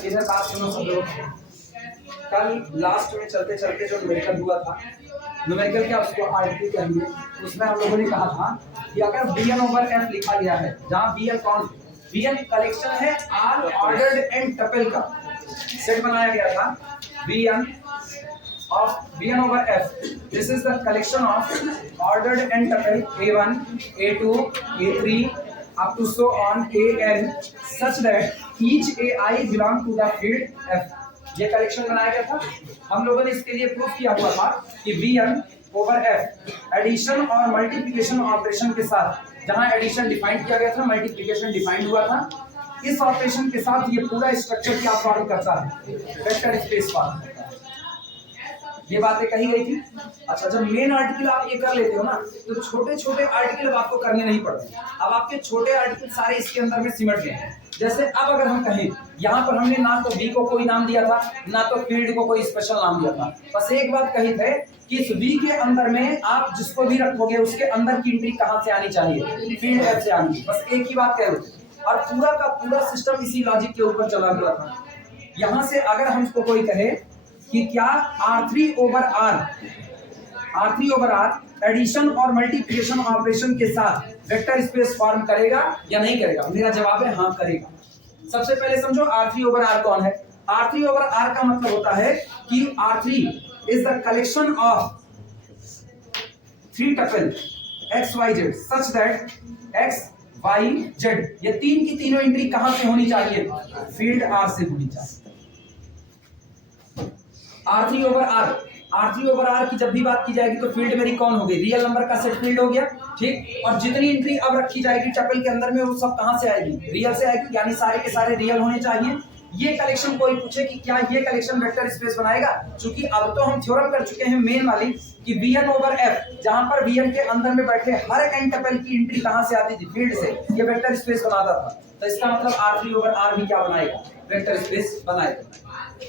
इधर बात सुनो सब लोग। कल लास्ट में चलते चलते जो न्यूमेरिकल हुआ था, न्यूमेरिकल क्या उसको आर्टिकल कहेंगे, उसमें हम लोगों ने कहा था कि अगर Bn ओवर F लिखा गया है, जहाँ Bn कौन, Bn कलेक्शन है R ऑर्डर्ड एंड टपल का सेट बनाया गया था। Bn over F, this is the collection of ordered n tuple A1, A2, A3 up to so on An such that each AI belong to the field F. ये collection बनाया गया था। हम लोगों ने इसके लिए प्रूफ किया हुआ था कि Bn ओवर F एडिशन और मल्टीप्लिकेशन ऑपरेशन के साथ, जहां एडिशन डिफाइन किया गया था, मल्टीप्लिकेशन डिफाइन हुआ था, इस ऑपरेशन के साथ ये पूरा स्ट्रक्चर क्या फॉर्म करता है, वेक्टर स्पेस फॉर्म करता है। ये बातें कही गई थी। अच्छा, जब मेन आर्टिकल आप ये कर लेते हो ना, तो छोटे छोटे आर्टिकल अब आपको करने नहीं पड़ते। अब आपके छोटे आर्टिकल सारे इसके अंदर में सिमट गए हैं। जैसे अब अगर हम कहें, यहाँ पर हमने ना तो बी को कोई नाम दिया था, ना तो फील्ड को कोई स्पेशल नाम दिया था, बस एक बात कही थे कि इस बी के अंदर में आप जिसको भी रखोगे उसके अंदर की एंट्री कहाँ से आनी चाहिए, फील्ड एफ से आनी। बस एक ही बात कह रहे, और पूरा का पूरा सिस्टम इसी लॉजिक के ऊपर चला हुआ था। यहाँ से अगर हमको कोई कहे कि क्या R3 ओवर R एडिशन और मल्टीप्लिकेशन ऑपरेशन के साथ वेक्टर स्पेस फॉर्म करेगा या नहीं करेगा, मेरा जवाब है हाँ करेगा। सबसे पहले समझो R3 ओवर R कौन है। R3 ओवर R का मतलब होता है कि R3 is the collection of 3 tuple XYZ such that XYZ ये तीन की तीनों एंट्री कहां से होनी चाहिए, फील्ड R से होनी चाहिए। R3 ओवर R की जब भी बात की जाएगी तो फील्ड मेरी कौन हो गई, रियल नंबर का सेट फील्ड हो गया, ठीक। और जितनी एंट्री अब रखी जाएगी टपल के अंदर में वो सब कहां से आएगी, रियल से आएगी, यानी सारे के सारे रियल होने चाहिए। ये कलेक्शन कोई पूछे कि क्या ये कलेक्शन वेक्टर स्पेस बनाएगा, क्योंकि अब तो हम थ्योरम कर चुके हैं मेन वाली कि Bn ओवर F, जहां पर Bn के अंदर में बैठे हर n टपल की एंट्री कहां से आती थी, फील्ड से, ये वेक्टर स्पेस बनाता था। तो इसका मतलब R3 ओवर R भी क्या बनाएगा, वेक्टर स्पेस बनाएगा।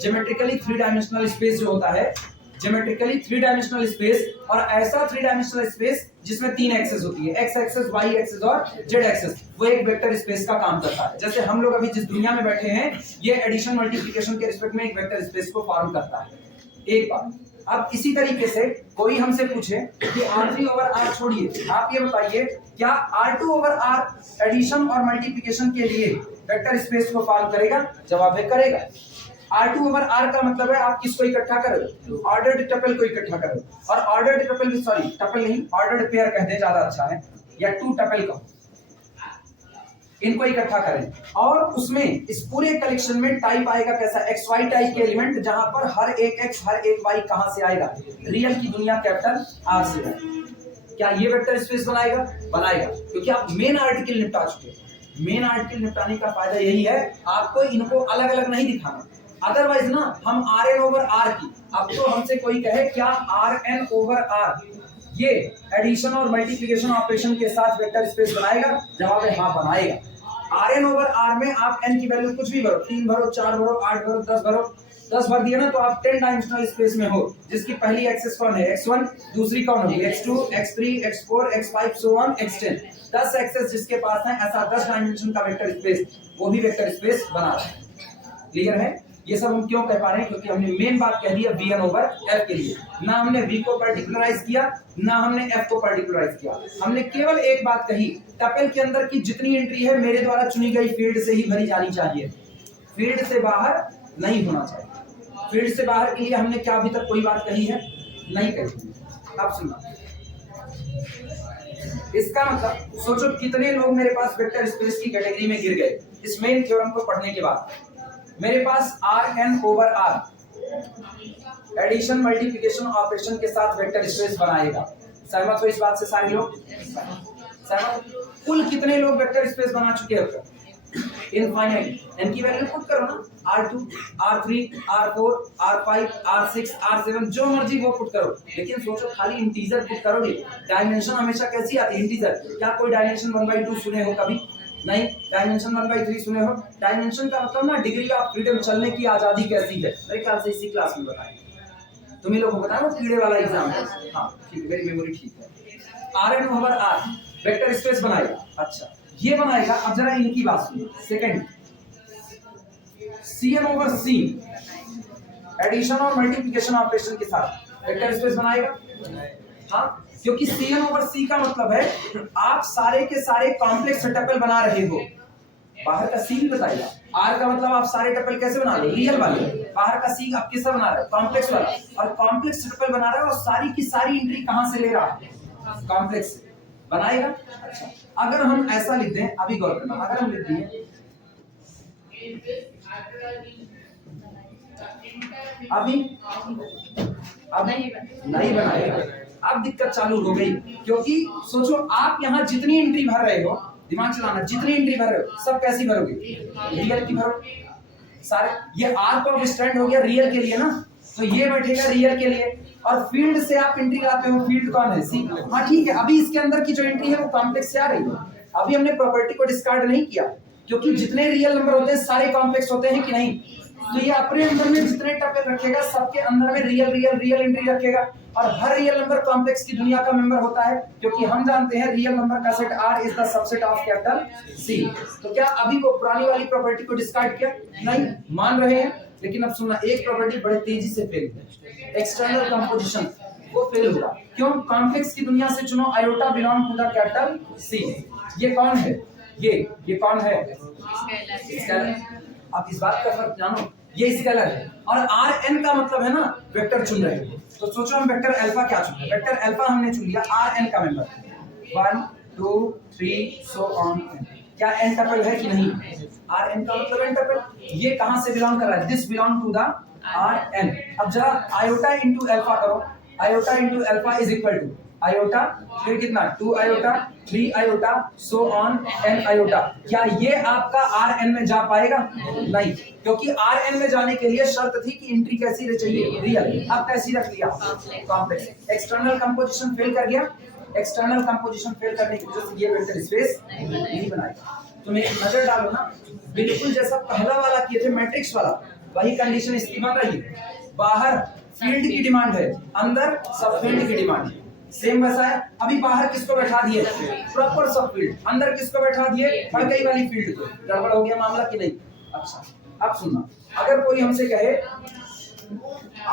ज्योमेट्रिकली 3 डायमेंशनल स्पेस जो होता है, ज्योमेट्रिकली 3 डायमेंशनल स्पेस, और ऐसा 3 डायमेंशनल स्पेस जिसमें 3 एक्सेस होती है, एक्स एक्सेस, वाई एक्सेस और जेड एक्सेस, वो एक वेक्टर स्पेस का काम करता है। जैसे हम लोग अभी जिस दुनिया में बैठे हैं, ये एडिशन मल्टीप्लिकेशन के रिस्पेक्ट में एक वेक्टर स्पेस को फॉर्म करता है। एक बात, अब इसी तरीके से कोई हमसे पूछे कि R3 ओवर R छोड़िए, आप ये बताइए क्या R2 ओवर R एडिशन और मल्टीप्लिकेशन के लिए वेक्टर स्पेस को फॉर्म करेगा, जवाब है करेगा। R2 ओवर R का मतलब है आप किसको इकट्ठा करो, ऑर्डर्ड टपल को इकट्ठा करो, और ऑर्डर्ड टपल, सॉरी टपल नहीं, ऑर्डर्ड पेयर कहते ज्यादा अच्छा है, या 2 टपल का, इनको इकट्ठा करें, और उसमें इस पूरे कलेक्शन में टाइप आएगा कैसा, XY टाइप के एलिमेंट, जहां पर हर एक X हर एक Y कहां से आएगा, रियल की दुनिया कैपिटल R से आएगा। क्या ये वेक्टर स्पेस बनाएगा, बनाएगा, क्योंकि आप मेन आर्टिकल निपटा चुके हैं। मेन आर्टिकल निपटाने का फायदा यही है, आपको इनको अलग अलग नहीं दिखाना। अदरवाइज ना हम Rn ओवर R की, अब तो हमसे कोई कहे क्या Rn ओवर R ये एडिशन और मल्टीप्लिकेशन ऑपरेशन के साथ वेक्टर स्पेस बनाएगा, जवाब है हाँ बनाएगा। Rn ओवर R में आप n की वैल्यू कुछ भी भरो, 3 भरो, 4 भरो, 8 भरो, 10 भरो, 10 भर दिया ना तो आप 10 डायमेंशनल स्पेस में हो, जिसकी पहली एक्सेस कौन है, x1, दूसरी कौन होगी, x2, x3, x4, x5 so on x10, 10 access जिसके पास है, ऐसा 10 डायमेंशन का वेक्टर स्पेस, वो भी वेक्टर स्पेस बना रहा है। क्लियर है? ये सब हम क्यों कह पा रहे हैं, क्योंकि हमने मेन बात कह दी है Bn ओवर F के लिए, ना हमने V को पर्टिकुलराइज किया, ना हमने F को पर्टिकुलराइज किया, हमने केवल एक बात कही, टपल के अंदर की जितनी एंट्री है मेरे द्वारा चुनी गई फील्ड से ही भरी जानी चाहिए, फील्ड से बाहर नहीं होना चाहिए। फील्ड से बाहर के लिए हमने क्या अभी तक कोई बात कही है, नहीं कही। अब सुना, इसका मतलब सोचो कितने लोग मेरे पास वेक्टर स्पेस की कैटेगरी में गिर गए इस मेन थ्योरम को पढ़ने के बाद। मेरे पास Rn over R addition multiplication operation के साथ वेक्टर स्पेस बनाएगा। सहमत हो इस बात से सारे लोग? सहमत? कुल कितने लोग वेक्टर स्पेस बना चुके हैं? इनफाइनाइट। n की वैल्यू पुट करो ना, R2, R3, R4, R5, R6, R7 जो मर्जी वो पुट करो, लेकिन सोचो खाली इंटीजर पुट करोगे, डायमेंशन हमेशा कैसी आती है, इंटीजर। क्या कोई डायमेंशन 1/2 सुने हो कभी? नहीं। डायमेंशन 1/3 सुने हो? डायमेंशन का मतलब ना डिग्री ऑफ फ्रीडम, चलने की आजादी कैसी है, मेरे ख्याल से इसी क्लास में बताएं। तुम्हें लोगों को बताया वो कीड़े वाला एग्जाम है, हाँ ठीक, मेरी मेमोरी ठीक है। Rn over R vector space बनाएगा। अच्छा ये बनाएगा। अब जरा इनकी बात सुनिए, second Cn over C addition और मल्टीप्लिकेशन ऑपरेशन के साथ वेक्टर स्पेस बनाएगा। हाँ, क्योंकि Cn ओवर C का मतलब है आप सारे के सारे कॉम्प्लेक्स टपल बना रहे हो। बाहर का C भी बताएगा। R का मतलब आप सारे टपल कैसे बना रहे हो, रियल वाले। बाहर का C आप किससे बना रहे हो, कॉम्प्लेक्स वाला। और कॉम्प्लेक्स टपल बना रहे हो और सारी की सारी एंट्री कहां से ले रहा है, कॉम्प्लेक्स बनाएगा। अच्छा अगर हम ऐसा लिख दें, अभी गौर करना, अगर हम लिख दें अभी नहीं बनाएगा, अब दिक्कत चालू हो गई। क्योंकि सोचो आप यहाँ जितनी एंट्री भर रहे हो, दिमाग चलाना, जितनी एंट्री भर रहे हो सब कैसी भरोगे, रियल की भरो सारे। ये आर तो अब स्टैंड हो गया रियल के लिए ना, तो ये बैठेगा रियल के लिए। और फील्ड से आप एंट्री लाते हो, फील्ड कौन है, सी। हाँ ठीक है, अभी इसके अंदर की जो एंट्री है वो कॉम्प्लेक्स से आ रही है। अभी हमने प्रॉपर्टी को डिस्कार्ड नहीं किया, क्योंकि जितने रियल नंबर होते हैं सारे कॉम्प्लेक्स होते हैं कि नहीं। तो ये अपने अंदर में जितने टपल रखेगा सबके अंदर में रियल रियल रियल एंट्री रखेगा। और हर रियल नंबर कॉम्प्लेक्स की दुनिया का मेंबर होता है, क्योंकि हम जानते हैं रियल नंबर का set R is the subset of capital C। तो क्या अभी वो पुरानी वाली प्रॉपर्टी को डिस्कार्ड किया, नहीं मान रहे हैं। लेकिन अब सुनना, एक प्रॉपर्टी बड़े तेजी से फेल है, एक्सटर्नल कंपोजिशन, वो फेल हुआ। क्यों, कॉम्प्लेक्स की दुनिया से चुनो, iota belong to the capital C। ये कौन है, ये कौन है, स्केलर। आप इस बात का फर्क जानो, ये स्केलर है। और Rn का मतलब है ना वेक्टर चुन रहे हैं। तो सोचो हम वेक्टर अल्फा क्या चुने, वेक्टर अल्फा हमने चुन लिया Rn का मेंबर 1 2 3 सो ऑन। क्या n टपल है कि नहीं, Rn का मतलब n टपल। ये कहां से बिलोंग कर रहा है, this belong to the Rn। अब जरा आयोटा इनटू अल्फा करो, iota into alpha is equal to iota, फिर कितना 2 iota 3 iota so on n iota. क्या ये आपका Rn में जा पाएगा, नहीं, क्योंकि Rn में जाने के लिए शर्त थी कि एंट्री कैसी चाहिए, रियल। अब कैसी रख लिया, कॉम्प्लेक्स। एक्सटर्नल कंपोजिशन फेल कर गया, एक्सटर्नल कंपोजिशन फेल करने की वजह से ये वेक्टर स्पेस नहीं बनाएगा। तुम एक नजर डालो ना, बिल्कुल जैसा पहला वाला किए थे मैट्रिक्स वाला, वही कंडीशन इसकी बन रही है। बाहर फील्ड की डिमांड है, अंदर सब फील्ड की डिमांड है, सेम वैसा है। अभी बाहर किसको बैठा दिए, प्रॉपर सब फील्ड, अंदर किसको बैठा दिए, बढ़ वाली फील्ड को। गड़बड़ हो गया मामला कि नहीं। अच्छा अब सुनना, अगर कोई हमसे कहे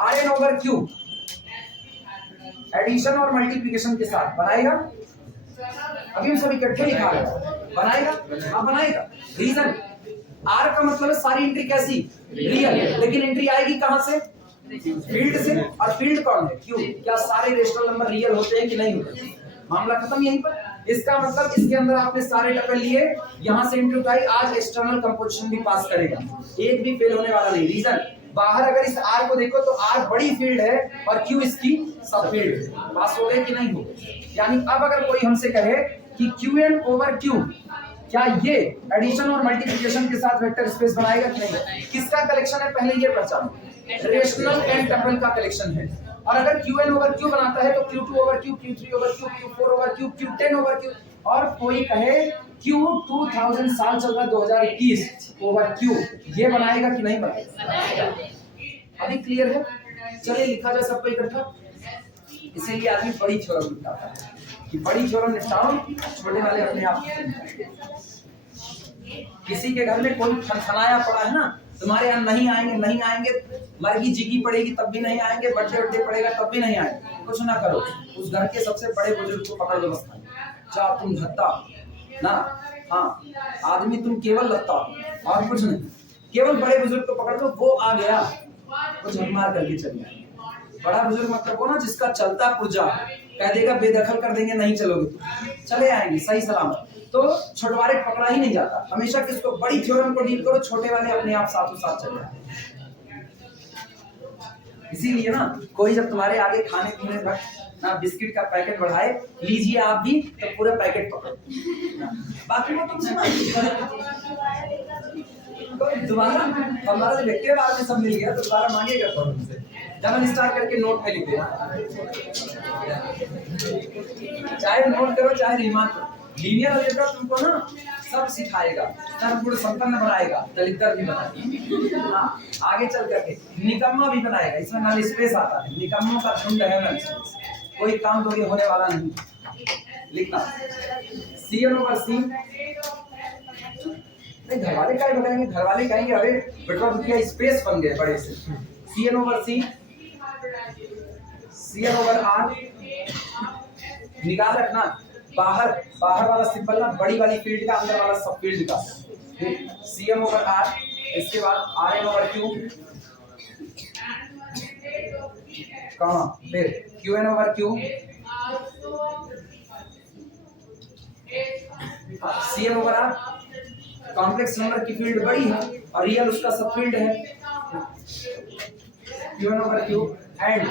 Rn ओवर Q एडिशन और मल्टीप्लिकेशन के साथ बनाएगा, अभी हम सब इकट्ठे लिखा रहे हैं, बनाएगा, हाँ बनाएगा। रीजन, R का मतलब है सारी एंट्री कैसी, रियल। लेकिन एंट्री आएगी कहां से, फील्ड से। और फील्ड कौन है, Q। क्या सारे रेशनल नंबर रियल होते हैं कि नहीं होते, मामला खत्म यहीं पर। इसका मतलब इसके अंदर आपने सारे टपल लिए, यहां से एंट्री उठाई, आज एक्सटर्नल कंपोजिशन भी पास करेगा, एक भी फेल होने वाला नहीं। रीजन, बाहर अगर इस R को देखो तो R बड़ी फील्ड है और Q इसकी सब फील्ड है। पास हो गए कि नहीं हो गए। यानी अब अगर कोई हमसे कहे कि Qn ओवर Q, क्या ये एडिशन और मल्टीप्लिकेशन के साथ वेक्टर स्पेस बनाएगा कि नहीं। किसका कलेक्शन है, पहले ये पहचानो, रेशनल एंड टपल का कलेक्शन है। और अगर Qn ओवर Q बनाता है तो Q2 over Q, Q3 over Q, Q4 over Q, Q10 over Q। और कोई कहे Q 2000 साल चल रहा है 2021 ओवर Q, ये बनाएगा कि नहीं बनाएगा। अभी क्लियर है, चलिए लिखा जाए सबको इकट्ठा। इसीलिए आदमी बड़ी थ्योरम निपटाता है कि बड़ी थ्योरम निपटाओ, छोटे वाले अपने आप। किसी के घर में कोई खनखनाया पड़ा है ना, तुम्हारे यहाँ नहीं आएंगे, नहीं आएंगे, मरगी जिगी पड़ेगी तब भी नहीं आएंगे, बर्थडे उड्डे पड़ेगा तब भी नहीं आएंगे, कुछ ना करो, उस घर के सबसे बड़े बुजुर्ग को पकड़ लो, बस जा तुम धत्ता ना। हाँ, आदमी तुम केवल लगता और कुछ नहीं, केवल बड़े बुजुर्ग को पकड़ लो, वो आ गया कुछ मार करके चल जाएंगे। बड़ा बुजुर्ग मतलब वो ना जिसका चलता पुर्जा, कह देगा बेदखल कर देंगे, नहीं चलोगे, चले आएंगे सही सलामत। तो छोटवारे पकड़ा ही नहीं जाता, हमेशा किसको, बड़ी थ्योरम को डील करो, छोटे वाले अपने आप साथों साथ चले आए। इसीलिए ना कोई जब तुम्हारे आगे खाने पीने वक्त ना बिस्किट का पैकेट बढ़ाए, लीजिए आप भी, तो पूरा पैकेट पकड़ो, बाकी वो तुमसे ना तो दोबारा हमारा व्यक्ति बाद में सब मिल गया तो दोबारा मांगेगा कौन हमसे। डबल स्टार करके नोट पे लिख देना, चाहे नोट करो चाहे रिमार्क करो। लीनियर अलजेब्रा तुमको ना सब सिखाएगा, सर्वगुण संपन्न बनाएगा, दलितर भी बनाएगा, हाँ आगे चल करके निकम्मा भी बनाएगा। इसमें नल स्पेस आता है, निकम्मों का झुंड है नल स्पेस, कोई काम तो ये होने वाला नहीं। लिखना CN/C। नहीं, घर वाले क्या बताएंगे, घर वाले कहेंगे अरे बेटा क्या स्पेस बन गए बड़े से। CN/C, CN/R। निकाल रखना बाहर वाला सिंबल ना बड़ी वाली फील्ड का, अंदर वाला सब फील्ड का। CM/R। इसके बाद RN/Q, कहाँ फिर QN/Q, CM/R। कॉम्प्लेक्स नंबर की फील्ड बड़ी है और रियल उसका सब फील्ड है। QN/Q and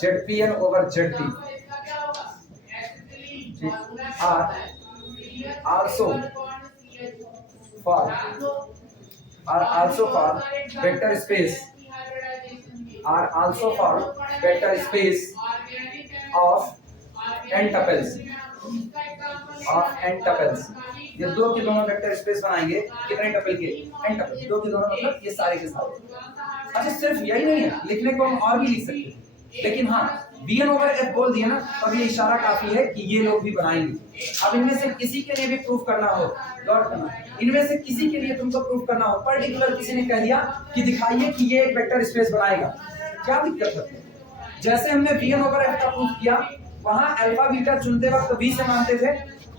ZPN/ZP are also for vector space of n tuples ये दो के दोनों वेक्टर स्पेस बनाएंगे कितने टपल के, n टपल। दो के दोनों मतलब ये सारे के सारे। अच्छा सिर्फ यही नहीं है, लिखने को हम और भी लिख सकते हैं, लेकिन हाँ Bn/F बोल दिया ना, अब ये इशारा काफी है कि ये लोग भी बनाएंगे। अब इनमें से किसी के लिए भी प्रूफ करना हो, गौर करना, इनमें से किसी के लिए तुमको प्रूफ करना हो, पर्टिकुलर किसी ने कह दिया कि दिखाइए कि ये एक वेक्टर स्पेस बनाएगा, क्या दिक्कत है। जैसे हमने Bn/F का प्रूफ किया, वहां अल्फा बीटा चुनते वक्त V से मानते थे,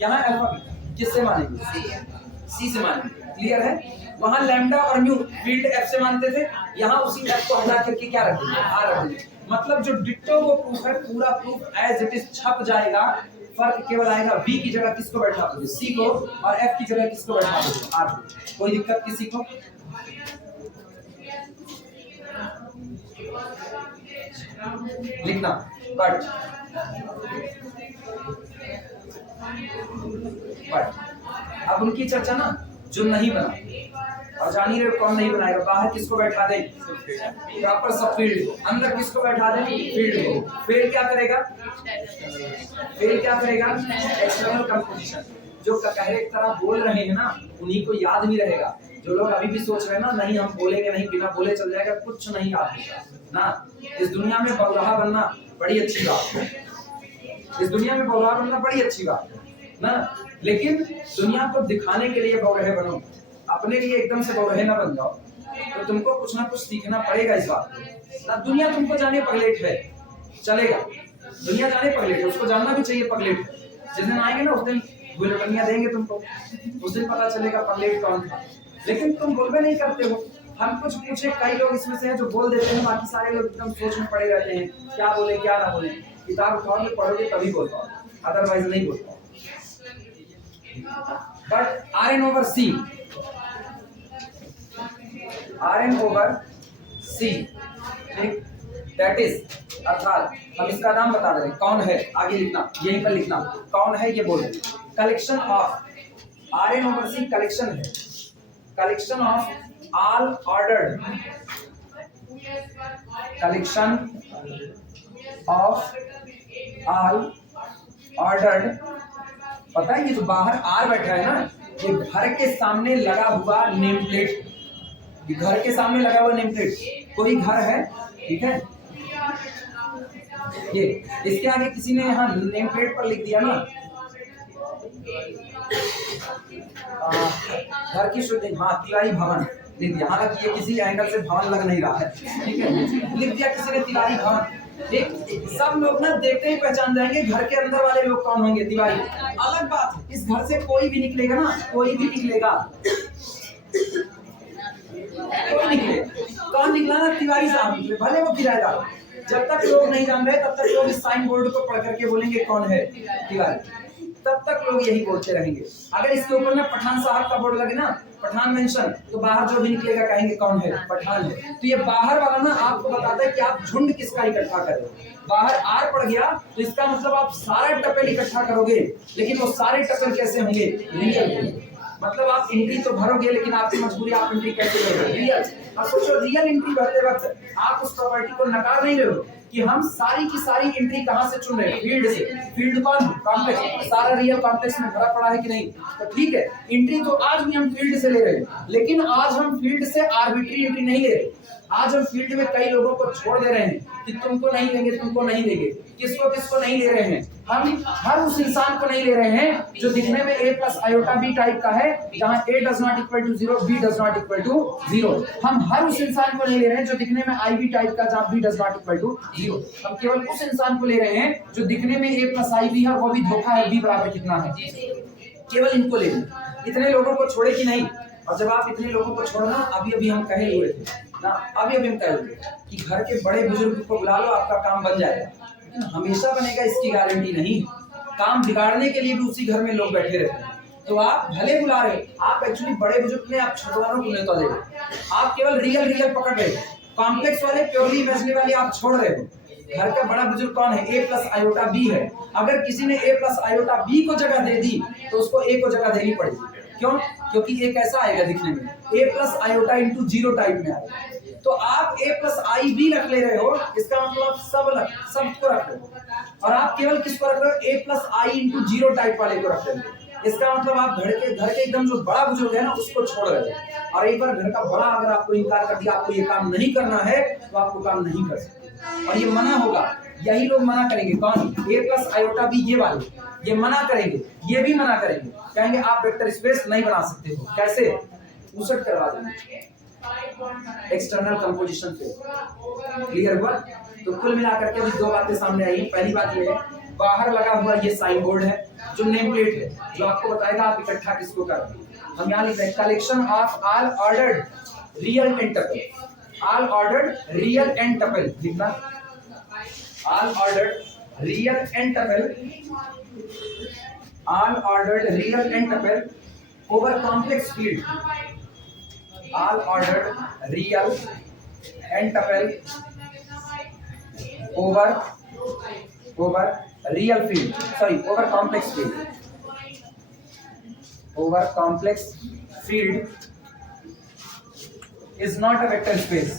यहाँ अल्फा बीटा किससे मानेंगे, C से मानेंगे। क्लियर है। वहां लैम्डा और म्यू फील्ड F से मानते थे, यहाँ उसी F को हटा करके क्या रख देंगे, R रख देंगे। मतलब जो डिट्टो वो प्रूफ है, पूरा प्रूफ एज इट इज छप जाएगा। फर्क केवल आएगा V की जगह किसको बैठा दोगे, C को, और F की जगह किसको बैठा दोगे, R को। कोई दिक्कत किसी को। लिखना बट अब उनकी चर्चा ना जो नहीं बना, और जान ही रहे कौन नहीं बनाएगा। बाहर किसको बैठा दे, प्रॉपर सब फील्ड को, अंदर किसको बैठा दे, फील्ड को। फेल क्या करेगा, एक्सटर्नल कंपोजिशन। जो ककहरे की तरह बोल रहे हैं ना, उन्हीं को याद भी रहेगा। जो लोग अभी भी सोच रहे हैं ना नहीं हम बोलेंगे नहीं, बिना बोले चल जाएगा, कुछ नहीं याद होगा ना। इस दुनिया में बौराहा बनना बड़ी अच्छी बात है, इस दुनिया में बौराहा बनना बड़ी अच्छी बात है ना, लेकिन दुनिया को दिखाने के लिए बौराहे बनो, अपने लिए एकदम से बौराहे ना बन जाओ। तो तुमको कुछ ना कुछ सीखना पड़ेगा इस बात को ना। दुनिया तुमको जाने पगलेट है, चलेगा, दुनिया जाने पगलेट है, उसको जानना भी चाहिए पगलेट है। जिस दिन आएंगे ना उस दिन गुलकनिया देंगे तुमको, उस दिन पता चलेगा पगलेट कौन था। लेकिन तुम बोलबे नहीं करते हो। हम कुछ पूछे, कई लोग इसमें से हैं जो बोल देते हैं, बाकी सारे लोग एकदम सोच में पड़े रहते हैं, क्या बोले क्या ना बोले। किताब उठाओगे पढ़ोगे तभी बोल पाओ, अदरवाइज नहीं बोल पाओ। बट RN/C, ठीक, दैट इज, अर्थात हम इसका नाम बता दे रहे कौन है, आगे लिखना, यहीं पर लिखना कौन है ये बोल। कलेक्शन ऑफ RN/C कलेक्शन है, collection of all ordered, collection of all ordered। पता है ये जो बाहर R बैठा है ना, ये घर के सामने लगा हुआ नेम प्लेट, घर के सामने लगा हुआ नेम प्लेट। कोई घर है, ठीक है, ये इसके आगे किसी ने यहाँ नेम प्लेट पर लिख दिया ना घर की शुद्ध, हाँ तिवारी भवन लिख दिया। हालांकि ये किसी एंगल से भवन लग नहीं रहा है, ठीक है, लिख दिया किसी ने तिवारी भवन। ठीक, सब लोग ना देखते ही पहचान जाएंगे घर के अंदर वाले लोग कौन होंगे, तिवारी। अलग बात है इस घर से कोई भी निकलेगा ना, कोई भी निकलेगा, कोई निकले, कौन निकला ना, तिवारी साहब निकले, भले वो किराएदार। जब तक लोग नहीं जान रहे तब तक लोग इस साइन बोर्ड को पढ़ करके बोलेंगे कौन है, तिवारी। तब तक लोग यही बोलते रहेंगे। अगर इसके ऊपर ना पठान साहब का बोर्ड लगे ना, पठान मेंशन, तो बाहर जो भी निकलेगा कहेंगे कौन है, पठान है। तो ये बाहर वाला ना आपको बताता है कि आप झुंड किसका इकट्ठा करें। बाहर R पड़ गया तो इसका मतलब आप सारे टपल इकट्ठा करोगे, लेकिन वो सारे टपल कैसे होंगे, रियल। मतलब आप एंट्री तो भरोगे, लेकिन आपकी मजबूरी आप एंट्री कैसे करोगे, रियल। अब सोचो रियल एंट्री भरते वक्त आप उस प्रॉपर्टी को नकार नहीं रहे हो कि हम सारी की सारी एंट्री कहां से चुन रहे हैं, फील्ड से। फील्ड कौन, कॉम्प्लेक्स, सारा रियल कॉम्प्लेक्स में भरा पड़ा है कि नहीं, तो ठीक है। एंट्री तो आज भी हम फील्ड से ले रहे हैं, लेकिन आज हम फील्ड से आर्बिट्री एंट्री नहीं ले रहे। आज हम फील्ड में कई लोगों को छोड़ दे रहे हैं कि तुमको नहीं लेंगे, तुमको नहीं लेंगे। किसको किसको नहीं ले रहे हैं? हम हर उस इंसान को नहीं ले रहे हैं जो दिखने में a plus iota b type का है, जहां a does not equal to 0, b does not equal to 0। हम हर उस इंसान को नहीं ले रहे हैं जो दिखने में ib टाइप का, जहां b does not equal to 0। हम केवल उस इंसान को ले रहे हैं जो दिखने में a प्लस ib है, वो भी धोखा है, b बराबर कितना है, केवल इनको ले लें। इतने लोगों को छोड़े कि नहीं? और जब आप इतने लोगों को छोड़ना, अभी हम कहे हुए थे ना, अभी हम कहे हुए कि घर के बड़े बुजुर्ग को बुला लो, आपका काम बन जाएगा। लेकिन हमेशा बनेगा इसकी गारंटी नहीं। काम बिगाड़ने के लिए भी उसी घर में लोग बैठे रहते हैं। तो आप भले बुला रहे, आप एक्चुअली बड़े बुजुर्ग ने आप छोटवानों को नेता दे रहे, आप केवल रियल पकड़ रहे, कॉम्प्लेक्स वाले प्योरली इमेजिनरी वाले आप छोड़ रहे हो। घर का बड़ा बुजुर्ग कौन है? a प्लस आयोटा b है। अगर किसी ने a प्लस आयोटा b को जगह दे दी तो उसको a को जगह देनी पड़ेगी। क्यों? क्योंकि a कैसा आएगा दिखने में? a plus iota into 0 type में आएगा। तो आप a प्लस आई बी रख ले रहे हो, इसका मतलब सब को रख रहे हो, और आप केवल किसको रख रहे हो? a plus I into 0 type वाले को रख रहे हो। इसका मतलब आप घर के एकदम जो बड़ा बुजुर्ग है ना, उसको छोड़ रहे हो। और एक बार घर का बड़ा अगर आपको इनकार कर दिया, आपको ये काम नहीं करना है, तो आपको काम नहीं कर सकते, और ये मना होगा। यही लोग मना करेंगे। कौन? a प्लस आयोटा बी, ये वाले, ये मना करेंगे, ये भी मना करेंगे, कहेंगे आप वेक्टर स्पेस नहीं बना सकते हो। कैसे? उसट करवा देंगे एक्सटर्नल कंपोजिशन पे। क्लियर हुआ? तो कुल मिलाकर के अभी दो बातें सामने आई। पहली बात ये है, बाहर लगा हुआ ये साइन बोर्ड है, जो नेम प्लेट है, जो आपको बताएगा आप इकट्ठा किसको कर रहे हैं। हम यहाँ लिख रहे हैं collection of all ordered real n tuple. All ordered real n tuple लिखना, all ordered real n tuple, all ordered real n tuple over complex field, all ordered real n tuple over real field, sorry, over complex field is not a vector space,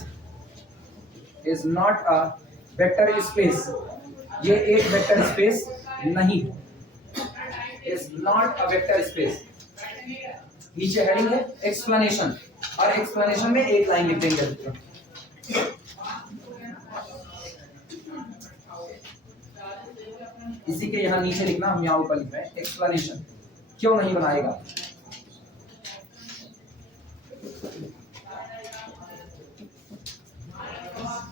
is not a vector space। ये एक vector space नहीं, is not a vector space। नीचे heading है explanation, और explanation में एक line लिख देंगे। इसी के यहाँ नीचे लिखना, हम यहाँ ऊपर लिख रहे हैं एक्सप्लेनेशन, क्यों नहीं बनाएगा।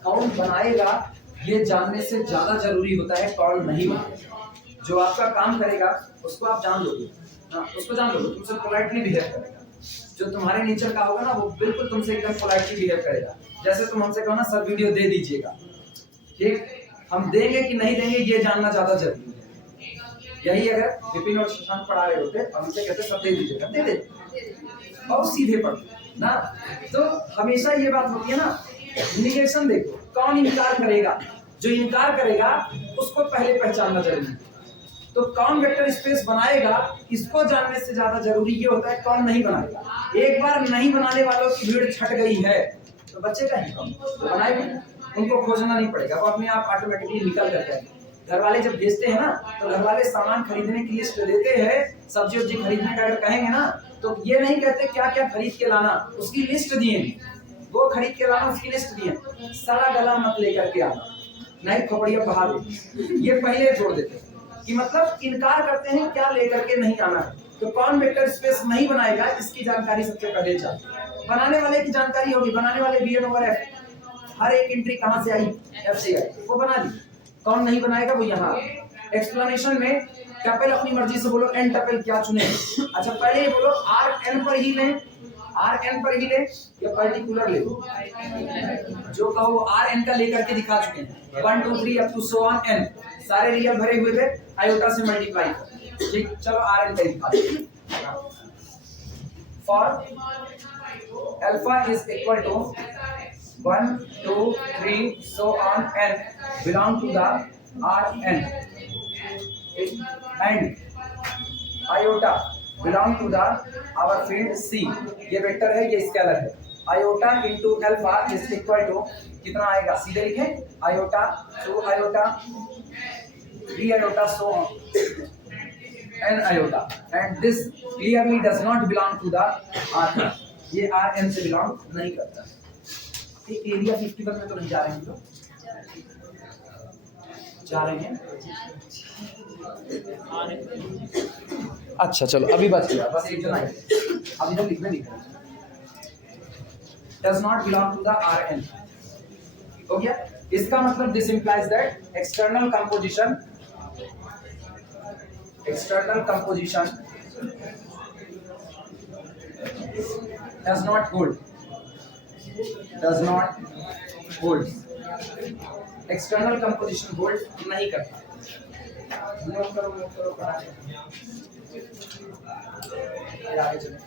कौन बनाएगा ये जानने से ज्यादा जरूरी होता है कौन नहीं बनाएगा। जो आपका काम करेगा उसको आप जान लोगे, उसको जान लोगे, तुमसे पोलाइटली बिहेव करेगा। जो तुम्हारे नेचर का होगा ना, वो बिल्कुल तुमसे एकदम पोलाइटली बिहेव करेगा। जैसे तुम हमसे कहो ना सर वीडियो दे दीजिएगा, ठीक, हम देंगे कि नहीं देंगे ये जानना ज्यादा जरूरी है। यही अगर विपिन और शशांक पढ़ा रहे होते और हमसे कहते सब दे दीजिएगा, दे दे, बहुत सीधे पढ़ते ना। तो हमेशा ये बात होती है ना, निगेशन देखो, कौन इनकार करेगा, जो इनकार करेगा उसको पहले पहचानना जरूरी है। तो कौन वेक्टर स्पेस बनाएगा, इसको जानने से ज्यादा जरूरी ये होता है कौन नहीं बनाएगा। एक बार नहीं बनाने वालों की भीड़ छट गई है तो बचेगा ही कौन, तो बनाएगा, उनको खोजना नहीं पड़ेगा, वो अपने आप ऑटोमेटिकली निकल करते हैं। घर वाले जब भेजते हैं ना, तो घर वाले सामान खरीदने की लिस्ट देते हैं, सब्जी वब्जी खरीदने का अगर कहेंगे ना, तो ये नहीं कहते क्या क्या खरीद के लाना, उसकी लिस्ट दिए, वो खरीद के लाना उसकी लिस्ट दिए, सारा गला मत लेकर के आना, नहीं खोपड़िया बहा दे, ये पहले जोड़ देते कि मतलब इनकार करते हैं क्या लेकर के नहीं आना है। तो कौन वेक्टर स्पेस नहीं बनाएगा, इसकी जानकारी सबसे पहले चाहिए। बनाने वाले की जानकारी होगी, बनाने वाले bn ओवर f, हर एक एंट्री कहां से आई, f से आई, वो बना दी। कौन नहीं बनाएगा, वो यहाँ एक्सप्लेनेशन में टपल अपनी मर्जी से बोलो, एन टपल क्या चुने। अच्छा पहले ये बोलो आर एन पर ही लें, आर एन पर ही ले या पर्टिकुलर ले, जो कहो आर एन का लेकर के दिखा चुके हैं, 1 2 3 up to so on n, सारे रियल भरे हुए थे, आयोटा से मल्टीप्लाई कर, ठीक, चलो आर एन का दिखा। For alpha is equal to 1 2 3 so on n belong to the Rn and iota belong to the our field C। ये वेक्टर है, ये स्केलर है। iota into alpha is equal to कितना आएगा, सीधे लिखें, iota 2 iota 3 iota so on n iota, and this clearly does not belong to the Rn, ये Rn से belong नहीं करता। एरिया 51 में तो नहीं जा रहे हैं, तो जा रहे हैं। अच्छा चलो अभी बच गया, बस इतना ही। अभी तो लिखने लिखा does not belong to the Rn, हो गया। इसका मतलब this implies that external composition does not hold external composition hold नहीं करता। नोट करो आगे चलो।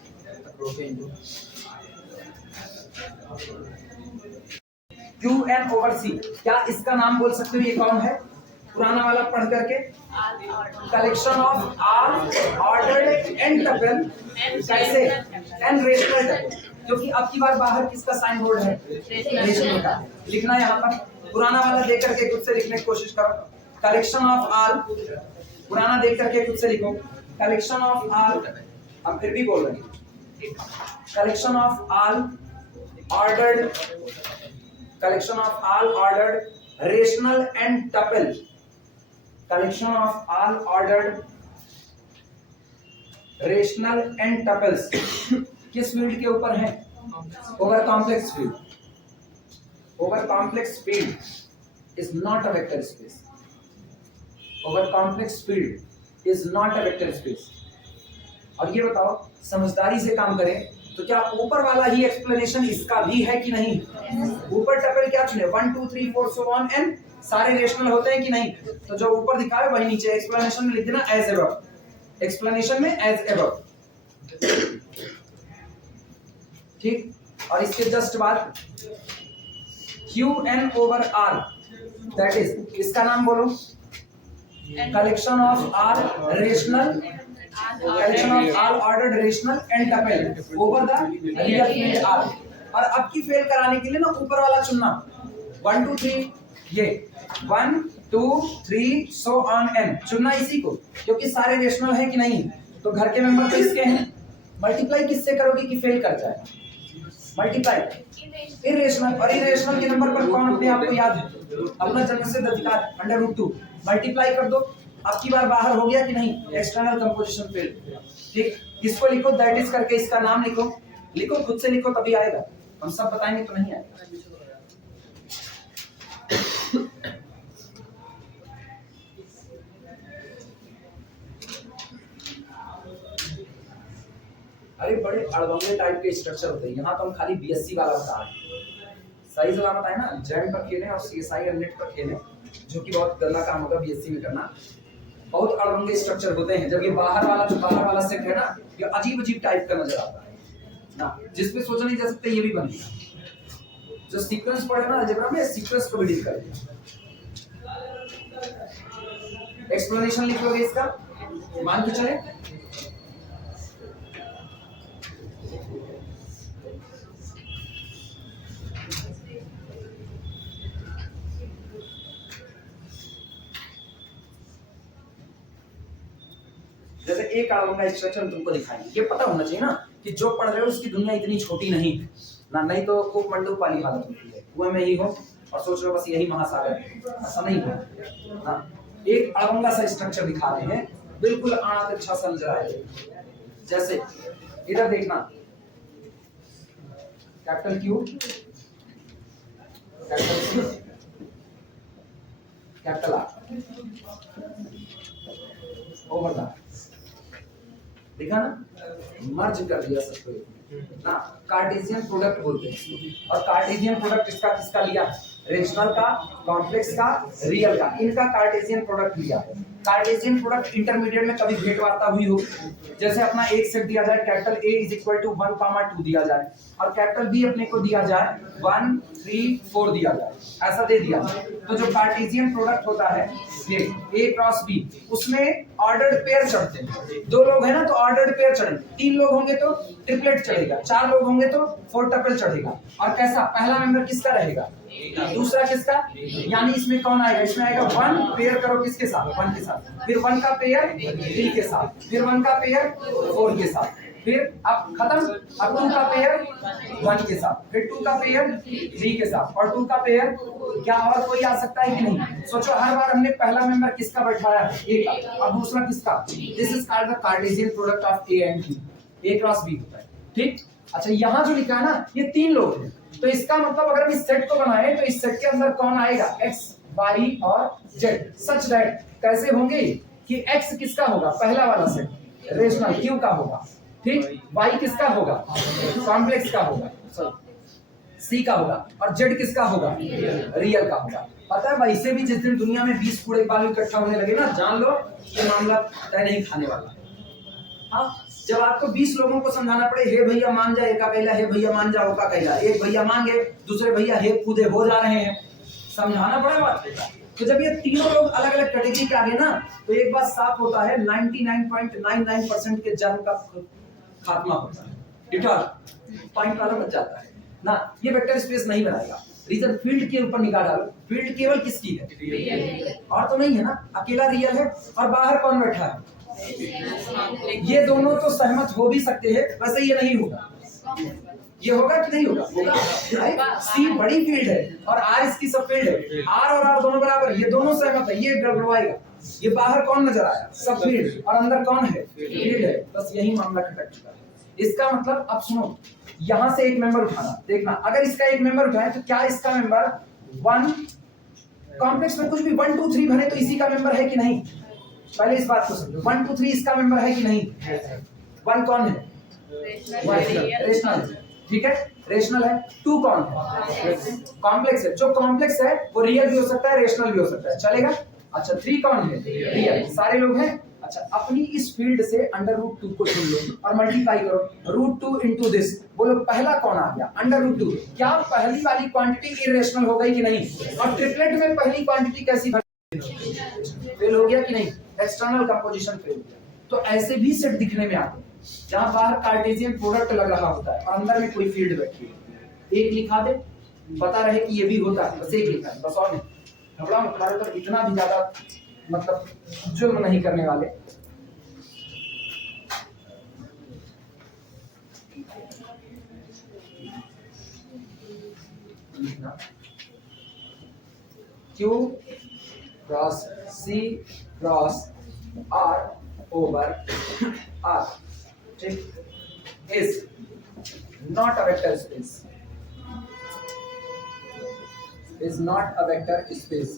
QN/C, क्या इसका नाम बोल सकते हो? ये कौन है? पुराना वाला पढ़ करके, collection of R ordered n tuple, कैसे? एन रेशनल टपल, क्योंकि अब की बार बाहर किसका साइन बोर्ड है? रेशनल का। लिखना यहाँ पर पुराना वाला देख करके खुद से लिखने की कोशिश करो। कलेक्शन ऑफ आल, पुराना देख करके खुद से लिखो। कलेक्शन ऑफ आल, हम फिर भी बोल रहे हैं, collection of all ordered, collection of all ordered rational and tuple, collection of all ordered rational and tuples किस फील्ड के ऊपर है? Over complex field. Over complex field is not a vector space. Over complex field is not a vector space. और ये बताओ, समझदारी से काम करें तो क्या ऊपर वाला ही एक्सप्लेनेशन इसका भी है कि नहीं? ऊपर टपल क्या चुने? 1 2 3 4 so on n सारे रेशनल होते हैं कि नहीं? तो जो ऊपर दिखा है वही नीचे एक्सप्लेनेशन में लिख देना एज एबव। एक्सप्लेनेशन में एज एबव, ठीक। और इसके जस्ट बाद QN/R, दैट इज, इसका नाम बोलो, collection of R rational, collection of all ordered rational and tuple over the real field R। और अब की फेल कराने के लिए ना ऊपर वाला चुनना, 1 2 3, ये 1 2 3 so on n चुनना इसी को, क्योंकि सारे रेशनल है कि नहीं। तो घर के मेंबर तो इसके हैं, मल्टीप्लाई किससे करोगे कि फेल कर जाए? मल्टीप्लाई इरेशनल, और इरेशनल के नंबर पर कौन अपने आप को याद है? अपना जन्म सिद्ध अधिकार √2 मल्टीप्लाई कर दो। अब की बार बाहर हो गया कि नहीं? एक्सटर्नल कंपोजिशन फेल, ठीक। इसको लिखो, दैट इज करके इसका नाम लिखो, लिखो खुद से लिखो तभी आएगा, हम सब बताएंगे तो नहीं आएगा। अरे बड़े अड़बंगे टाइप के स्ट्रक्चर होते हैं। यहाँ तो हम खाली BSc वाला बता रहे हैं, सही सलामत है ना। जैन पर खेलें और CSI और नेट पर खेलें, जो कि बहुत गंदा काम होगा BSc में करना। बहुत अड़बंगे स्ट्रक्चर होते हैं। जब ये बाहर वाला सेट है ना, ये अजीब अजीब टाइप का नजर आता है ना, जिसपे सोचा नहीं जा सकता ये भी बन गया। जो सीक्वेंस पढ़े ना अलजेब्रा में, सीक्वेंस को भी डील करें। एक्सप्लेनेशन लिखोगे इसका, मान के चले जैसे एक का स्ट्रक्चर तुमको दिखाएंगे। ये पता होना चाहिए ना कि जो पढ़ रहे हो उसकी दुनिया इतनी छोटी नहीं है ना, नहीं तो खूब मंडूक वाली हालत होती है, कुएं में ही हो और सोच रहे हो बस यही महासागर है, ऐसा नहीं हो ना। एक अड़बंगा सा स्ट्रक्चर दिखा रहे हैं, बिल्कुल अनाथ अच्छा सा नजर आए। जैसे इधर देखना, capital Q, capital C, capital R, over the, देखा ना, मर्ज कर दिया सबको ना। कार्टेशियन प्रोडक्ट बोलते हैं इसको। और कार्टेशियन प्रोडक्ट इसका किसका लिया? रेशनल का, कॉम्प्लेक्स का, रियल का, इनका कार्टेशियन प्रोडक्ट लिया। कार्टेशियन प्रोडक्ट इंटरमीडिएट में कभी भेंट वार्ता हुई हो, जैसे अपना एक सेट दिया जाए, कैपिटल A = 1, 2 दिया जाए, और कैपिटल B अपने को दिया जाए 1, 3, 4 दिया जाए, ऐसा दे दिया जाए। तो जो कार्टेशियन प्रोडक्ट होता है ये A क्रॉस B, उसमें ऑर्डर्ड पेयर चढ़ते हैं। 2 लोग हैं ना तो ऑर्डर्ड पेयर चढ़ेंगे, 3 लोग होंगे तो ट्रिपलेट चढ़ेगा, 4 लोग होंगे तो 4 टपल चढ़ेगा। और कैसा? पहला मेंबर किसका रहेगा? दूसरा किसका? यानी इसमें कौन आएगा? इसमें आएगा 1 पेयर करो किसके साथ? 1 के साथ, फिर 1 का पेयर 3 के साथ, फिर 1 का पेयर 4 के साथ। फिर अब खत्म, अब 2 का पेयर 1 के साथ, फिर 2 का पेयर 3 के साथ, और 2 का पेयर क्या और कोई आ सकता है कि नहीं? सोचो हर बार हमने पहला मेंबर किसका बैठाया है? ए का, अब दूसरा किसका? This is called the Cartesian product of A and B, A cross B होता है, ठीक। अच्छा यहाँ जो लिखा है ना, ये 3 लोग हैं, तो इसका मतलब अगर हम इस सेट को बनाए तो इस सेट के अंदर कौन आएगा? x y और z, सच दैट कैसे होंगे कि x किसका होगा? पहला वाला सेट रेशनल q का होगा, ठीक, y किसका होगा? कॉम्प्लेक्स का होगा, c का होगा, और z किसका होगा? रियल का होगा। पता है वैसे भी जिस दिन दुनिया में 20 कूड़े बालू इकट्ठा होने लगे ना, जान लो ये मामला तय नहीं खाने वाला। हाँ, जब आपको 20 लोगों को समझाना पड़े, हे भैया मान जा एका कैला, हे भैया मान जा ओका कैला, एक भैया मान गए, दूसरे भैया हे कूदे हो जा रहे हैं, समझाना पड़े बात। तो जब ये तीनों लोग अलग अलग कैटेगरी के आ गए ना, तो एक बात साफ होता है, 99.99% के जन्म का खात्मा होता है, डिटॉर पॉइंट वाला बच जाता है ना। ये वेक्टर स्पेस नहीं बनाएगा। रीजन फील्ड के ऊपर निगाह डालो, फील्ड केवल किसकी है? और तो नहीं है ना, अकेला रियल है, और बाहर कौन बैठा है? ये दोनों तो सहमत हो भी सकते हैं, वैसे ये नहीं होगा। ये होगा कि नहीं होगा? होगा। सी बड़ी फील्ड है और आर इसकी सब फील्ड है, आर और आर दोनों बराबर, ये दोनों सहमत है, ये गड़बड़ाएगा। ये बाहर कौन नजर आया? सब फील्ड, और अंदर कौन है? फील्ड है, बस यही मामला खटक चुका है। इसका मतलब अब सुनो, यहां से एक मेंबर उठाना, देखना अगर इसका एक मेंबर उठाए तो क्या इसका मेंबर 1 कॉम्प्लेक्स में कुछ भी 1 2 3 भरे तो इसी का मेंबर है कि नहीं? पहले इस बात को समझो, 1 2 3 इसका मेंबर है कि नहीं? 1 कौन है? रेशनल, ठीक है, रेशनल है। 2 कौन है? कॉम्प्लेक्स है। जो कॉम्प्लेक्स है वो रियल भी हो सकता है, रेशनल भी हो सकता है, चलेगा। अच्छा 3 कौन है? रियल, सारे लोग हैं। अच्छा अपनी इस फील्ड से √2 को चुन लो और मल्टीप्लाई करो, √2 into दिस, बोलो पहला कौन आ गया? √2। क्या पहली वाली क्वांटिटी इरेशनल हो गई कि नहीं? और ट्रिपलेट में पहली क्वांटिटी कैसी फेल हो गया कि नहीं? एक्सटर्नल कंपोजिशन फेल हो गया। तो ऐसे भी सेट दिखने में आते हैं जहां बाहर कार्टेशियन प्रोडक्ट लग रहा होता है और अंदर में कोई फील्ड बैठी है। एक लिखा दे, पता रहे कि ये भी होता है, बस एक लिखा है, बस और नहीं। घबराओ मत, तुम्हारे ऊपर इतना भी ज्यादा मतलब जुल्म नहीं करने वाले। Q cross C cross R over R, ठीक, is not a vector space, is not a vector space।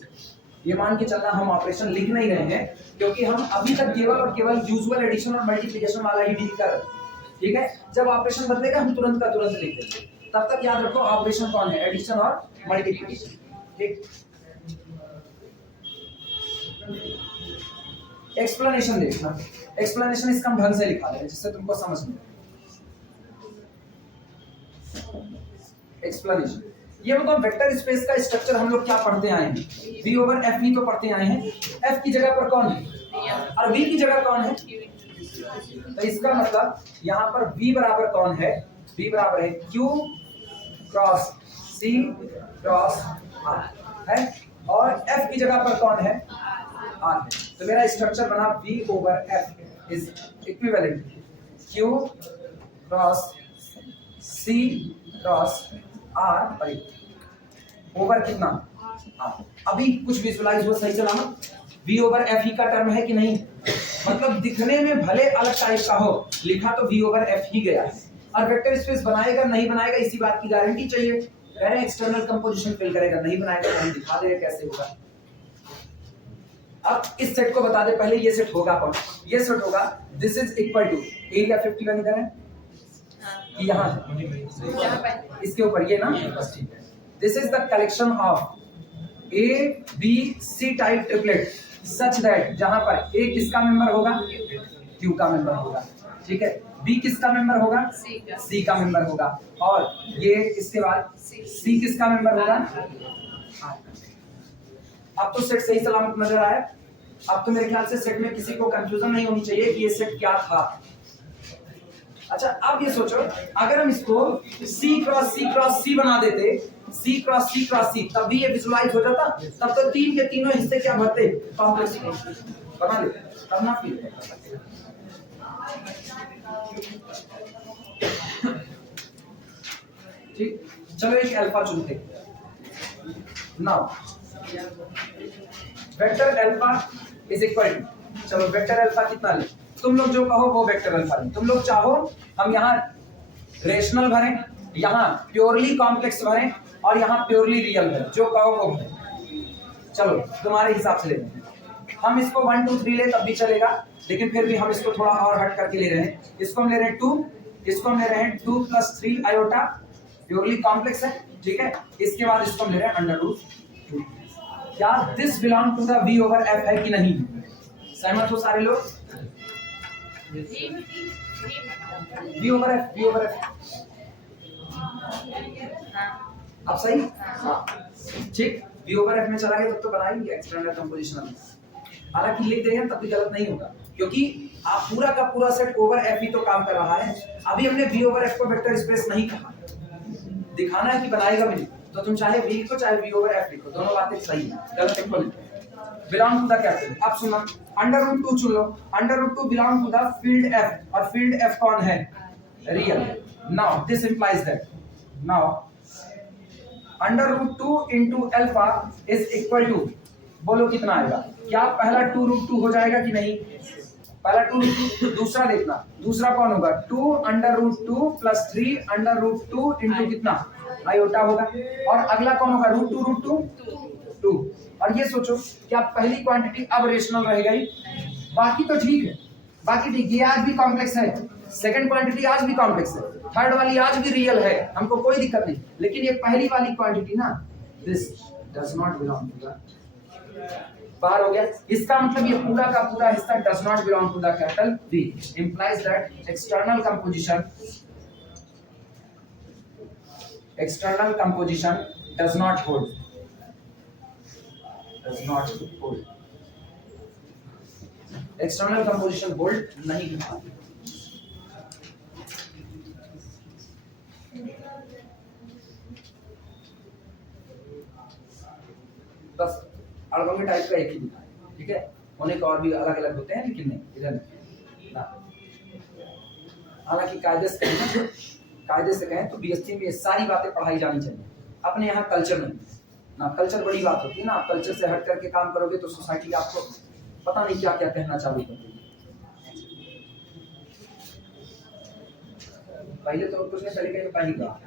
ये मान के चलना हम ऑपरेशन लिख नहीं रहे हैं क्योंकि हम अभी तक केवल और केवल यूजुअल एडिशन और मल्टीप्लिकेशन वाला ही डील कर रहे हैं, ठीक है। जब ऑपरेशन बदलेगा हम तुरंत का तुरंत लिख देंगे, तब तक याद रखो ऑपरेशन कौन है? एडिशन और मल्टीप्लिकेशन, ठीक। एक्सप्लेनेशन देखना, एक्सप्लेनेशन इसका हम ढंग से लिखा देंगे जिससे तुमको समझ में आए। एक्सप्लेनेशन ये मतलब वेक्टर स्पेस का स्ट्रक्चर हम लोग क्या पढ़ते आए हैं? V ओवर एफ ही तो पढ़ते आए हैं। F की जगह पर कौन है और V की जगह कौन है? तो इसका मतलब यहाँ पर V बराबर कौन है? V बराबर है Q cross C cross R है, और F की जगह पर कौन है? R है। तो मेरा स्ट्रक्चर बना V over F is equivalent Q cross C cross R over कितना? R। अभी कुछ विजुअलाइज हो सही चला ना? V ओवर F ही का टर्म है कि नहीं? मतलब दिखने में भले अलग टाइप का हो, लिखा तो V ओवर F ही गया है। और वेक्टर स्पेस बनाएगा नहीं बनाएगा इसी बात की गारंटी चाहिए। कह रहे हैं एक्सटर्नल कंपोजिशन फिल करेगा, नहीं बनाएगा तो हम दिखा दे रहे कैसे होगा। अब इस सेट को बता दे पहले, ये सेट होगा कौन? ये सेट होगा this is equal to area 51 इधर है, यहाँ है, इसके ऊपर ये ना, this is the collection of A B C type triplet such that जहां पर A किसका मेंबर होगा? Q का मेंबर होगा, ठीक है। B किसका मेंबर होगा? C का मेंबर होगा, और ये इसके बाद C किसका मेंबर होगा? अब तो सेट सही सलामत नजर आया। अब तो मेरे ख्याल से सेट में किसी को कंफ्यूजन नहीं होनी चाहिए कि ये सेट क्या था। अच्छा अब ये सोचो, अगर हम इसको C क्रॉस C बना देते, C क्रॉस C, तब भी ये विजुअलाइज हो जाता। तब तो 3 के तीनों हिस्से क्या भरते? कॉम्प्लेक्स बना लेते, तब ना फील चलो एक अल्फा चुनते, now vector alpha is equal to, चलो वेक्टर अल्फा कितना ले, तुम लोग जो कहो वो वेक्टर अल्फा ले। तुम लोग चाहो हम यहाँ रेशनल भरें, यहाँ प्योरली कॉम्प्लेक्स भरें और यहाँ प्योरली रियल भरें, जो कहो वो भरें। चलो तुम्हारे हिसाब से ले लें, हम इसको 1 2 3 ले तब भी चलेगा, लेकिन फिर भी हम इसको थोड़ा और हट करके ले रहे हैं। इसको हम ले रहे हैं 2, इसको हम ले रहे हैं 2 + 3 आयोटा, प्योरली कॉम्प्लेक्स है, ठीक है। इसके बाद इसको हम ले रहे हैं √2। क्या this belong to the V/F है कि नहीं? सहमत हो सारे लोग? V/F अब सही, ठीक। V/F में चला गया तब तो बनाएंगे एक्सटर्नल कंपोजिशन, हालांकि लिख देंगे तब भी गलत नहीं होगा, क्योंकि आप पूरा का पूरा सेट ओवर एफ ही तो काम कर रहा है। अभी हमने V/F को वेक्टर स्पेस नहीं कहा, दिखाना है कि बनाएगा भी नहीं, तो तुम चाहे V लिखो चाहे V/F लिखो, दोनों बातें सही है, गलत एक को लिखो। बिलोंग टू द कैपिटल, अब सुनो √2 चुन लो, √2 belong to the field F, और फील्ड F कौन है? Real. Now this implies that, now √2 into alpha is equal to, बोलो कितना आएगा? क्या पहला 2√2 हो जाएगा कि नहीं? पहला 2√2, दूसरा देखना, दूसरा कौन होगा? 2 √2 + 3 √2 into कितना? आयोटा होगा, और अगला कौन होगा? √2 2। और ये सोचो क्या पहली क्वांटिटी अब रेशनल रह गई? बाकी तो ठीक है, बाकी ठीक, ये आज भी कॉम्प्लेक्स है, सेकंड क्वांटिटी आज भी कॉम्प्लेक्स है, थर्ड वाली आज भी रियल है, हमको कोई दिक्कत नहीं, लेकिन ये पहली वाली क्वांटिटी ना, this does not belong to the, बाहर हो गया। इसका मतलब ये पूरा का पूरा हिस्सा does not belong to the capital V, implies that external composition does not hold, external composition hold नहीं करता। बस ऑर्गोनल टाइप का एक ही दिखा है, ठीक है, होने का और भी अलग अलग होते हैं, लेकिन नहीं इधर नहीं ना। हालांकि कायदे से कहें तो बीएससी में ये सारी बातें पढ़ाई जानी चाहिए, अपने यहाँ कल्चर नहीं ना, कल्चर बड़ी बात होती है ना, आप कल्चर से हट करके काम करोगे तो सोसाइटी आपको पता नहीं क्या क्या कहना चालू कर देगी। पहले तो कुछ नहीं, तरीके में पहली कहा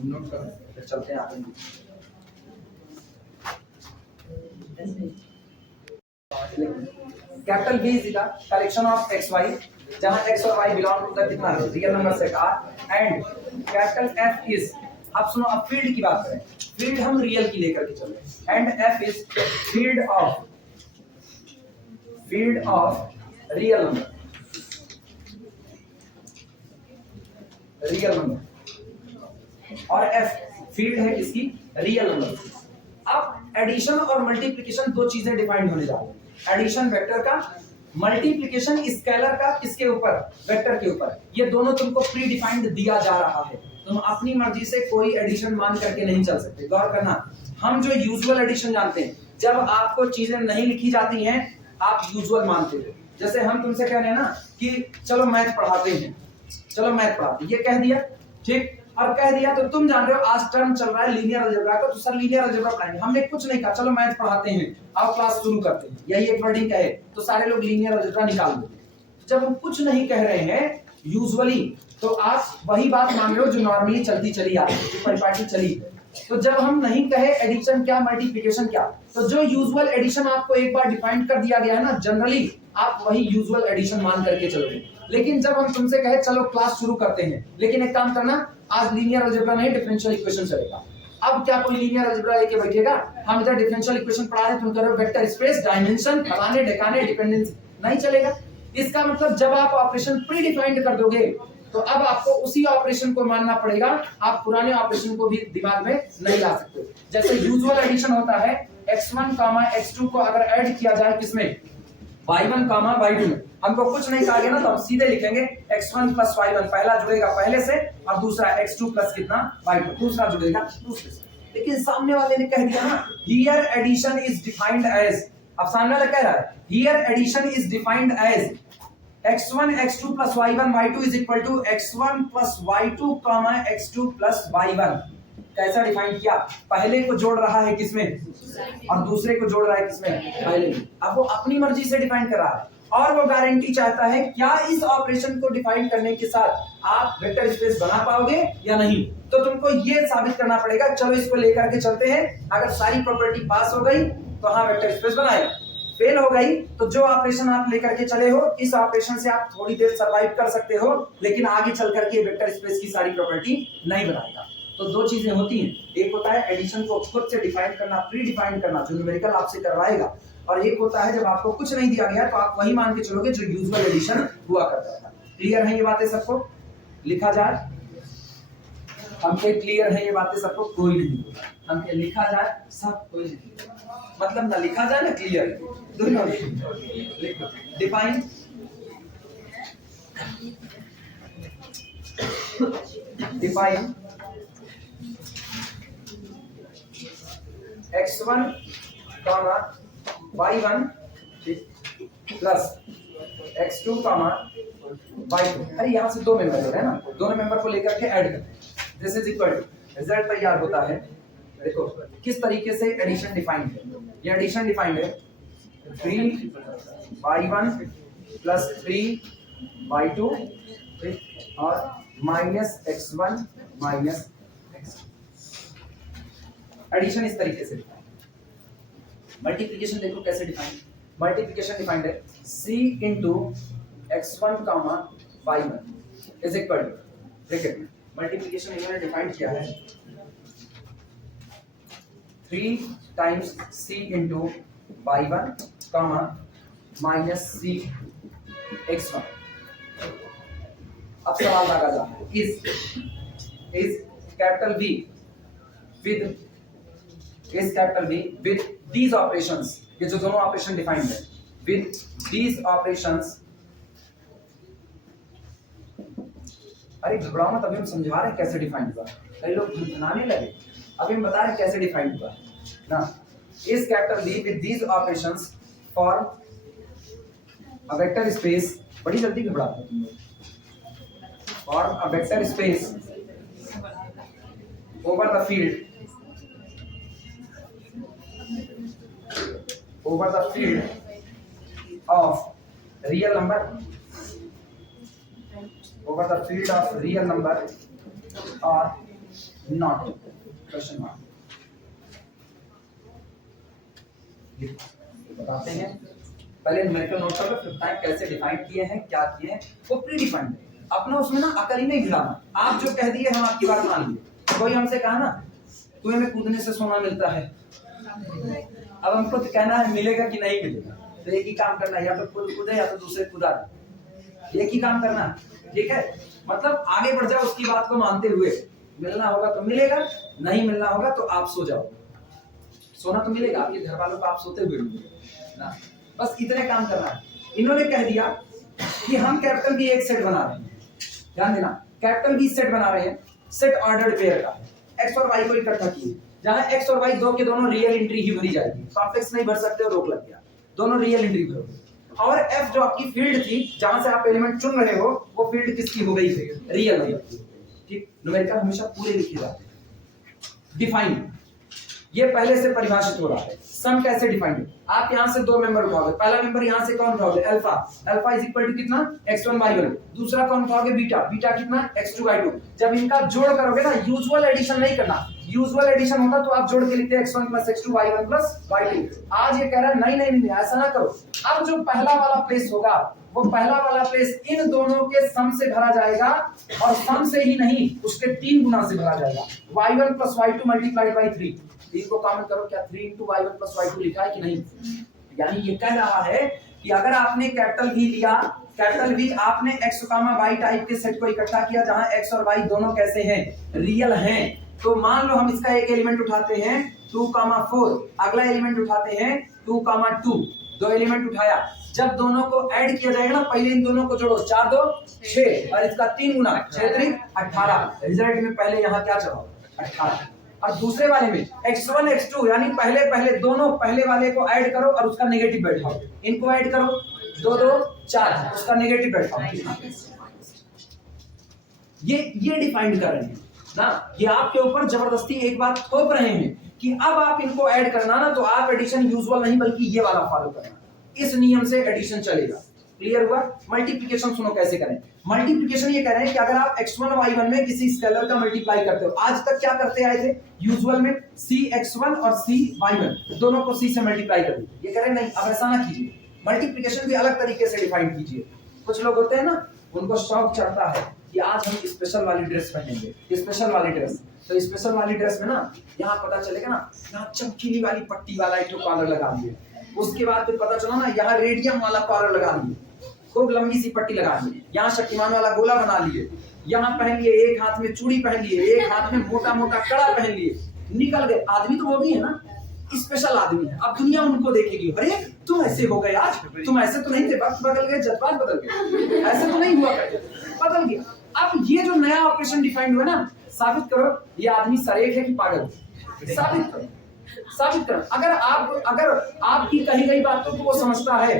नोट करो, फिर चलते हैं आगे। Capital B is the collection of x y, जहां x और y बिलोंग टू द कितना है? Real number set R, and capital F is, अब सुनो, अब फील्ड की बात करें, फील्ड हम रियल की लेकर के चल रहे हैं, and F is field of real number, और F फील्ड है किसकी? Real number. अब एडिशन और मल्टीप्लिकेशन दो चीजें डिफाइंड होने जा रही है, एडिशन वेक्टर का, मल्टीप्लिकेशन स्केलर का, किसके ऊपर? वेक्टर के ऊपर। ये दोनों तुमको प्री डिफाइंड दिया जा रहा है, तुम अपनी मर्जी से कोई एडिशन मान करके नहीं चल सकते। गौर करना, हम जो यूजुअल एडिशन जानते हैं, जब आपको चीजें नहीं लिखी जाती हैं आप यूजुअल मानते हो। जैसे हम तुमसे कह रहे हैं ना कि चलो मैथ पढ़ाते हैं, चलो मैथ पढ़ाते हैं, ये कह दिया, ठीक, और कह दिया तो तुम जान रहे हो आज टर्म चल रहा है लीनियर अलजेब्रा का, तो सर लीनियर अलजेब्रा पढ़ाएंगे, हमने कुछ नहीं कहा, चलो मैथ पढ़ाते हैं, आओ क्लास शुरू करते हैं, यही एक वर्डिंग कहे तो सारे लोग लीनियर अलजेब्रा निकाल देंगे। जब हम कुछ नहीं कह रहे हैं यूजुअली, तो आप वही बात मान रहे हो जो नॉर्मली चलती चली आ रही है, जो परिपाटी चली। तो जब हम नहीं कहे एडिशन क्या मल्टीप्लिकेशन क्या, तो जो यूजुअल एडिशन आपको एक बार डिफाइन कर दिया गया है ना, जनरली आप वही यूजुअल एडिशन मान करके चलोगे। लेकिन जब हम तुमसे कहे चलो क्लास शुरू करते हैं, लेकिन एक काम करना, आज लीनियर अलजेब्रा नहीं डिफरेंशियल इक्वेशन चलेगा। अब क्या कोई लीनियर अलजेब्रा लेके बैठेगा? हम इधर डिफरेंशियल इक्वेशन पढ़ा रहे, तुम कर रहे हो वेक्टर स्पेस, डायमेंशन, फलाने ढकाने, डिपेंडेंसी, नहीं चलेगा। इसका मतलब जब आप ऑपरेशन प्री डिफाइंड कर दोगे तो अब आपको उसी ऑपरेशन को मानना पड़ेगा, आप पुराने ऑपरेशन को भी दिमाग में नहीं ला सकते। जैसे यूजुअल एडिशन होता है, x1, x2 को अगर ऐड किया जाए किसमें? y1, y2 में, हमको कुछ नहीं कहा गया ना, तो हम सीधे लिखेंगे x1 + y1, पहला जुड़ेगा पहले से और दूसरा x2 + कितना? y2, दूसरा जुड़ेगा दूसरे से। लेकिन सामने वाले ने कह दिया ना, here addition is defined as, अब सामने वाला कह रहा है here addition is defined as x1 x2 plus y1 y2 is equal to x1 plus y2 comma x2 plus y1। कैसा डिफाइन किया? पहले को जोड़ रहा है किसमें और दूसरे को जोड़ रहा है किसमें? पहले में। अब वो अपनी मर्जी से डिफाइन कर रहा है और वो गारंटी चाहता है क्या इस ऑपरेशन को डिफाइन करने के साथ आप वेक्टर स्पेस बना पाओगे या नहीं। तो तुमको ये साबित करना पड़ेगा। चलो इसको लेकर के चलते हैं। अगर सारी प्रॉपर्टी पास हो गई तो हाँ वेक्टर स्पेस बनाएगा, फेल हो गई तो जो ऑपरेशन आप लेकर के चले हो इस ऑपरेशन से आप थोड़ी देर सरवाइव कर सकते हो, लेकिन आगे चल करके वेक्टर स्पेस की सारी प्रॉपर्टी नहीं बनाएगा। तो दो चीजें होती हैं, एक होता है एडिशन को खुद से डिफाइन करना, प्री डिफाइन करना जो न्यूमेरिकल आपसे करवाएगा, और एक होता है जब आपको कुछ नहीं दिया गया तो आप वही मान के चलोगे जो यूजुअल एडिशन हुआ करता था। क्लियर है ये बातें सबको? लिखा जाए हमके क्लियर है ये बातें सबको? कोई नहीं हमके लिखा जाए सब कोई नहीं, मतलब ना लिखा जाए ना क्लियर दोनों। Define define x1 comma y1 plus x2 comma y2। अरे यहाँ से दो मेंबर है ना, दोनों मेंबर को लेकर के ऐड करते हैं। This is equal to result तैयार होता है। देखो किस तरीके से एडिशन डिफाइंड है। ये एडिशन डिफाइंड है 3y1 प्लस 3y2 और minus x1 minus x2। Addition इस तरीके से। मल्टीप्लिकेशन देखो कैसे डिफाइंड। मल्टीप्लिकेशन डिफाइंड है c into x1 comma y1 is equal to, देखिए मल्टीप्लिकेशन इन्होंने डिफाइंड किया है 3 times c into y1 comma minus c x1। अब सवाल लगा जा रहा है is capital V with these operations, ये जो दोनों ऑपरेशन डिफाइंड है with these operations। अरे घबराओ मत, अभी हम समझा रहे हैं कैसे डिफाइंड हुआ। कई लोग बनाने लगे, अभी हम बता रहे हैं कैसे डिफाइंड हुआ ना। Is capital V with these operations for a vector space, बड़ी जल्दी घबराते हो तुम लोग, for a vector space over the field of real number or not, question mark। बताते हैं पहले न्यूमेरिकल नोट कर लो, फिर बताएं कैसे डिफाइन किए हैं, क्या किए हैं। वो प्री डिफाइंड है, अपना उसमें ना अकल ही नहीं गिराना। आप जो कह दिए हम आपकी बात मान लिए। कोई हमसे कहा ना कुएं में कूदने से सोना मिलता है, अब हमको तो कहना है मिलेगा कि नहीं मिलेगा, तो एक ही काम करना है, या तो खुद कूदे या तो दूसरे कूदा दे, एक ही काम करना है। ठीक है, मतलब आगे बढ़ जाओ उसकी बात को मानते हुए। मिलना होगा तो मिलेगा, नहीं मिलना होगा तो आप सो जाओ। सोना तो मिलेगा, आपके घर वालों को आप सोते हुए मिलेगा ना, बस इतने काम करना है। इन्होंने कह दिया कि हम कैपिटल बी एक सेट बना रहे हैं, ध्यान देना, कैपिटल बी सेट बना रहे हैं, सेट ऑर्डर्ड पेयर का, एक्स और वाई को इकट्ठा किए, जहां एक्स और वाई दो के दोनों रियल एंट्री ही भरी जाएगी, कॉम्प्लेक्स नहीं भर सकते हो, रोक लग गया, दोनों रियल एंट्री भरोगे। और एफ जो आपकी फील्ड थी जहां से आप एलिमेंट चुन रहे हो, वो फील्ड किसकी हो गई? रियल नंबर की। ठीक, न्यूमेरिकल हमेशा पूरे लिखे जाते हैं। डिफाइन ये पहले से परिभाषित हो रहा है। सम कैसे डिफाइंड है? आप यहां से दो मेंबर उठाओगे, पहला मेंबर यहां से कौन उठाओगे? Alpha, alpha is equal to कितना? x1 y1। दूसरा कौन उठाओगे? बीटा, बीटा कितना? x2 y2। जब इनका जोड़ करोगे ना, यूजुअल एडिशन नहीं करना, यूजुअल एडिशन होता तो आप जोड़ के लिखते x1 + x2 y1 + y2। आज ये कह रहा है नहीं नहीं नहीं ऐसा ना करो। अब जो पहला वाला प्लेस होगा, वो पहला वाला प्लेस इन दोनों के सम से भरा जाएगा, और सम से ही नहीं उसके 3 गुना से भरा जाएगा। y1 + y2 × 3, 3 को कॉमन करो, क्या 3 × y1 + y2 लिखा है कि नहीं? यानी ये कह रहा है कि अगर आपने कैपिटल V लिया, कैपिटल V आपने x, y टाइप के सेट को इकट्ठा किया जहां x और y दोनों कैसे हैं? रियल हैं। तो मान लो हम इसका एक एलिमेंट उठाते हैं 2, 4, अगला एलिमेंट उठाते हैं 2, 2, दो एलिमेंट उठाया, जब दोनों को ऐड किया जाएगा ना, पहले इन दोनों को जोड़ो, 4 2 6 और इसका 3 गुना 6 3 18। रिजल्ट में पहले यहाँ क्या चढ़ाओ? 18। और दूसरे वाले में x1 x2 यानी पहले दोनों पहले वाले को ऐड करो और उसका नेगेटिव बैठाओ, इनको ऐड करो, 2 2 4, उसका नेगेटिव बैठाओ। ये डिफाइंड कर रहे हैं ना, ये आपके ऊपर जबरदस्ती एक बात थोप रहे हैं कि अब आप इनको ऐड करना ना, तो आप एडिशन यूजुअल नहीं बल्कि ये वाला फॉलो करना, इस नियम से एडिशन चलेगा। क्लियर हुआ? मल्टीप्लिकेशन सुनो कैसे करें। मल्टीप्लिकेशन ये कह रहे हैं कि अगर आप x1 y1 में किसी स्केलर का मल्टीप्लाई करते हो, आज तक क्या करते आए थे यूजुअल में, cx1 और cy1 दोनों को c से मल्टीप्लाई कर दीजिए। ये कह रहे हैं नहीं, अब ऐसा ना कीजिए, मल्टीप्लिकेशन भी अलग तरीके से डिफाइन कीजिए। कुछ लोग होते हैं ना, उनको शौक चढ़ता है कि आज हम स्पेशल वाली ड्रेस पहनेंगे, स्पेशल वाली ड्रेस, तो स्पेशल वाली ड्रेस में ना यहाँ पता चलेगा ना, यहाँ चमकीली वाली पट्टी वाला एक कॉलर लगा लिए, उसके बाद फिर पता चला ना यहाँ रेडियम वाला कॉलर लगा लिए, खूब लंबी सी पट्टी लगा ली, यहाँ शक्तिमान वाला गोला बना लिए, यहाँ पहन लिए, एक हाथ में चूड़ी पहन लिए, एक हाथ में मोटा मोटा कड़ा पहन लिए, निकल गए। आदमी तो वो भी है ना, स्पेशल आदमी है। अब दुनिया उनको देखेगी, अरे तुम ऐसे हो गए आज, तुम ऐसे तो नहीं थे, वक्त बदल गए, जज्बात बदल गए, ऐसे तो नहीं हुआ करते, बदल गया। अब ये जो नया ऑपरेशन डिफाइंड हुआ ना, साबित करो ये आदमी सरेख है कि पागल, साबित करो, साबित करो। अगर आपकी कही गई बातों को वो समझता है,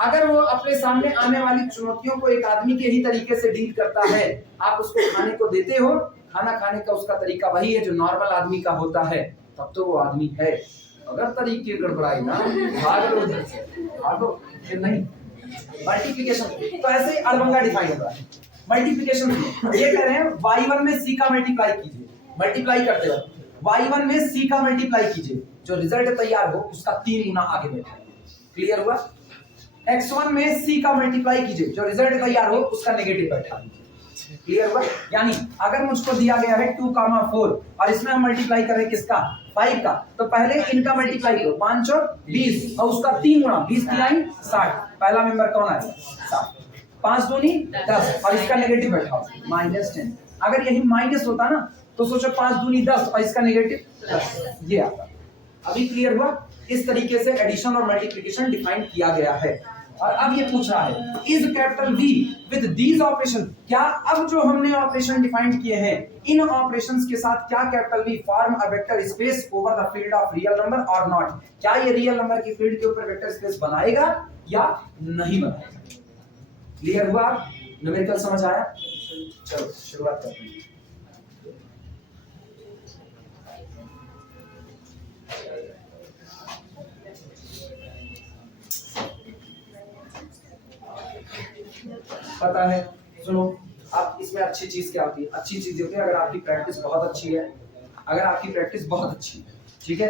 अगर वो अपने सामने आने वाली चुनौतियों को एक आदमी के ही तरीके से डील करता है, आप उसको खाने को देते हो, खाना खाने का उसका तरीका वही है जो नॉर्मल आदमी का होता है, तब तो वो आदमी है। अगर तरीके गड़बड़ाई ना, भागो उधर से, भागो फिर नहीं। मल्टीप्लिकेशन तो ऐसे ही अड़बंगा डिफाइन होता है। मल्टीप्लिकेशन ये कह रहे हैं y1 में c का मल्टीप्लाई कीजिए, मल्टीप्लाई करते हो y1 में c का मल्टीप्लाई कीजिए, जो रिजल्ट तैयार हो उसका 3 गुना आगे बैठे। क्लियर हुआ? x1 में c का मल्टीप्लाई कीजिए, जो रिजल्ट तैयार हो उसका नेगेटिव बैठा। क्लियर हुआ? यानी अगर मुझको दिया गया है 2, 4 और इसमें हम मल्टीप्लाई करें किसका, 5 का, तो पहले इनका मल्टीप्लाई करो, 5 और 20 और उसका 3 गुना, 20 3 60, पहला मेंबर कौन आएगा 60, 5 दूनी 10 और इसका नेगेटिव बैठाओ -10। अगर यही माइनस होता ना तो सोचो 5 दूनी 10 और इसका नेगेटिव 10, ये आता। अभी क्लियर हुआ? इस तरीके से एडिशन और मल्टीप्लिकेशन डिफाइन किया गया है। और अब ये पूछ रहा है is capital V with these operation, क्या अब जो हमने ऑपरेशन डिफाइन किए हैं इन ऑपरेशंस के साथ क्या capital V form a vector space over the field of real number और नॉट, क्या ये रियल नंबर की फील्ड के ऊपर वेक्टर स्पेस बनाएगा या नहीं बनाएगा। क्लियर हुआ? न्यूमेरिकल समझ आया? चलो शुरुआत करते हैं। पता है, सुनो, आप इसमें अच्छी चीज क्या होती है, अच्छी चीज होती है अगर आपकी प्रैक्टिस बहुत अच्छी है, अगर आपकी प्रैक्टिस बहुत अच्छी है, ठीक है,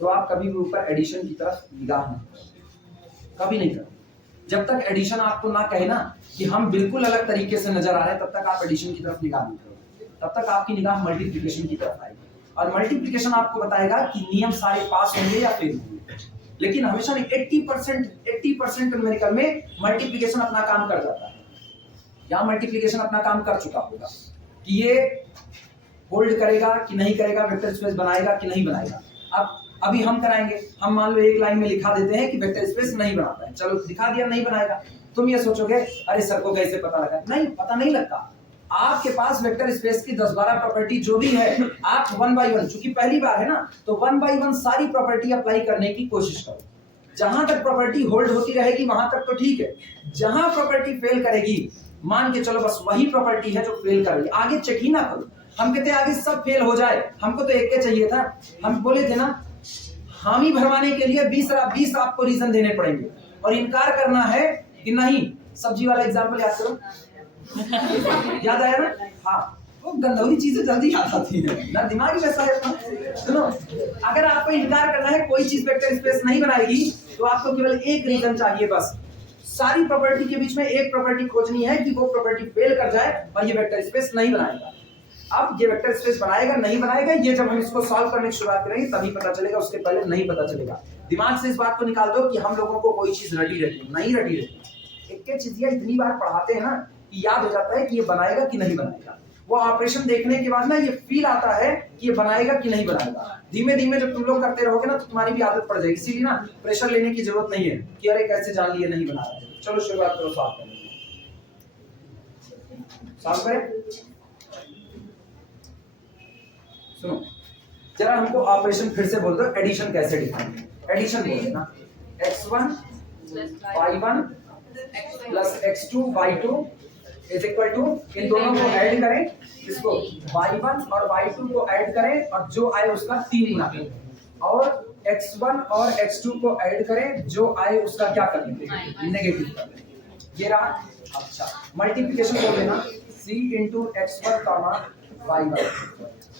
तो आप कभी भी ऊपर एडिशन की तरफ निगाह नहीं, कभी नहीं करें। जब तक एडिशन आपको ना कहे ना कि हम बिल्कुल अलग तरीके से नजर आ रहे हैं, तब तक आप एडिशन की तरफ निगाह नहीं करोगे, तब तक आपकी निगाह मल्टीप्लिकेशन की तरफ आएगी। और मल्टीप्लिकेशन आपको बताएगा कि नियम सारे पास होंगे या फेल होंगे, लेकिन हमेशा नहीं, 80% न्यूमेरिकल में मल्टीप्लिकेशन अपना काम कर जाता है। यहाँ मल्टीप्लिकेशन अपना काम कर चुका होगा कि ये होल्ड करेगा कि नहीं करेगा, वेक्टर स्पेस बनाएगा कि नहीं बनाएगा। अब अभी हम कराएंगे, हम मान लो एक लाइन में लिखा देते हैं कि वेक्टर स्पेस नहीं बनाता है, चलो दिखा दिया नहीं बनाएगा। तुम ये सोचोगे अरे सर को कैसे पता लगा, नहीं पता नहीं लगता। आपके पास वेक्टर स्पेस की 10-12 प्रॉपर्टी जो भी है, आप 1 by 1, चूंकि पहली बार है ना, तो 1 by 1 सारी प्रॉपर्टी अप्लाई करने की कोशिश करो। जहां तक प्रॉपर्टी होल्ड होती रहेगी वहां तक तो ठीक है, जहां प्रॉपर्टी फेल करेगी मान के चलो बस वही प्रॉपर्टी है जो फेल कर रही है, आगे चेक ही ना करो। हम कहते हैं आगे सब फेल हो जाए, हमको तो एक के चाहिए था। हम बोले थे ना हामी भरवाने के लिए 20 आपको रीजन देने पड़ेंगे और इनकार करना है कि नहीं। सब्जी वाला एग्जाम्पल याद करो, याद आया ना? हाँ, वो गंदौरी चीजें जल्दी याद आती है ना, दिमाग ही वैसा है। सुनो, अगर आपको इनकार करना है कोई चीज वेक्टर स्पेस नहीं बनाएगी, तो आपको केवल एक रीजन चाहिए बस। सारी प्रॉपर्टी के बीच में एक प्रॉपर्टी खोजनी है कि वो प्रॉपर्टी फेल कर जाए और ये वेक्टर स्पेस नहीं बनाएगा। अब ये वेक्टर स्पेस बनाएगा नहीं बनाएगा, ये जब हम इसको सॉल्व करने की शुरुआत करेंगे तभी पता चलेगा, उसके पहले नहीं पता चलेगा। दिमाग से इस बात को निकाल दो कि हम लोगों को कोई चीज रटी रहती नहीं रटी रहती। एक एक चीज इतनी बार पढ़ाते हैं ना कि याद हो जाता है कि ये बनाएगा कि नहीं बनाएगा। वो ऑपरेशन देखने के बाद ना ये फील आता है कि ये बनाएगा कि नहीं बनाएगा। धीमे धीमे जब तुम लोग करते रहोगे ना तो तुम्हारी भी आदत पड़ जाएगी। इसीलिए ना प्रेशर लेने की जरूरत नहीं है कि अरे कैसे जान लिए नहीं बना रहा है। चलो शुरुआत करो, सॉल्व करने की। सॉल्व करें। सुनो जरा हमको ऑपरेशन फिर से बोल दो, एडिशन कैसे डिफाइन। एडिशन बोलो ना, x1 y1 plus x2 y2 is equal to, इन दोनों को ऐड करें, इसको y1 और y2 को ऐड करें और जो आए उसका 3 गुना करें, और x1 और x2 को ऐड करें, जो आए उसका क्या करें, नेगेटिव करें। ये रहा। अच्छा, मल्टीप्लिकेशन बोल देना c into x1 comma y1,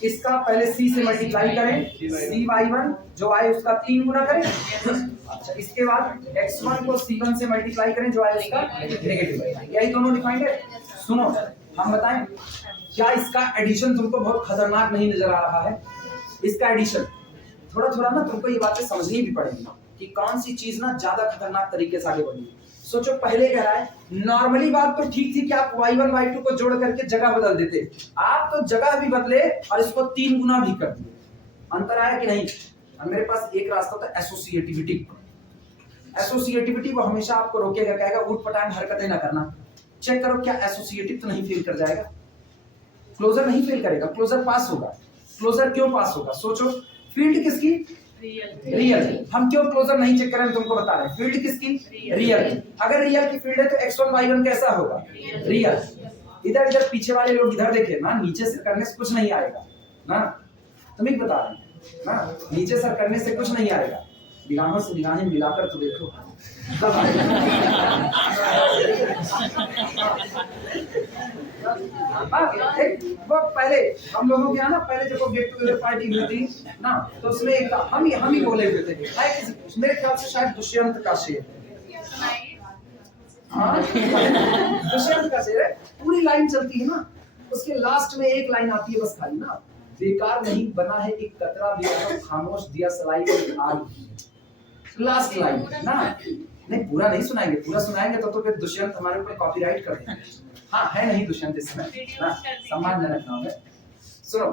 इसका पहले c से मल्टीप्लाई करें, c y1 जो आए उसका 3 गुना करें। अच्छा, इसके बाद x1 को c1 से मल्टीप्लाई करें, जो आए उसका नेगेटिव करें। यही दोनों डिफाइंड है। सुनो, हम बताएं क्या इसका एडिशन तुमको बहुत खतरनाक नहीं नजर आ रहा है? इसका एडिशन थोड़ा थोड़ा ना तुमको ये बातें समझनी भी पड़ेगी कि कौन सी चीज ना ज्यादा खतरनाक तरीके से आगे बढ़ी। सोचो, पहले कह रहा है नॉर्मली बात तो ठीक थी कि आप y1 y2 को जोड़ करके जगह बदल देते, आप तो जगह भी बदले और इसको 3 गुना भी कर दिए। अंतर आया कि नहीं? मेरे पास एक रास्ता था एसोसिएटिविटी। एसोसिएटिविटी वो हमेशा आपको रोकेगा, कहेगा उठ पटांग हरकतें ना करना। चेक करो क्या एसोसिएटिव तो नहीं फेल कर जाएगा? क्लोजर नहीं फेल करेगा, क्लोजर पास होगा। क्लोजर क्यों पास होगा? सोचो, फील्ड किसकी? रियल। हम क्यों क्लोजर नहीं चेक करें तुमको बता रहे हैं। फील्ड किसकी? रियल। अगर रियल की फील्ड है तो x1 y1 कैसा होगा? रियल। इधर इधर पीछे वाले लोग इधर देखे ना, नीचे से करने से कुछ नहीं आएगा ना, तुम ही बता रहे हैं ना, नीचे सर करने से कुछ नहीं आएगा। निगाहों से निगाहें मिलाकर तो देखो वो पहले हम लोगों के यहाँ ना, पहले जब वो गेट टुगेदर पार्टी हुई थी ना, तो उसमें एक हम ही बोले हुए थे, मेरे ख्याल से शायद दुष्यंत का शेर। हाँ, दुष्यंत का शेर है। पूरी लाइन चलती है ना, उसके लास्ट में एक लाइन आती है बस खाली ना, बेकार नहीं बना है एक कतरा भी, खामोश दिया सलाई में आग। लास्ट लाइन ना, नहीं पूरा नहीं सुनाएंगे, पूरा सुनाएंगे तो फिर दुष्यंत हमारे ऊपर कॉपीराइट कर देंगे। हाँ, है नहीं दुष्यंत इसमें ना, सम्मानजनक नाम है। सुनो,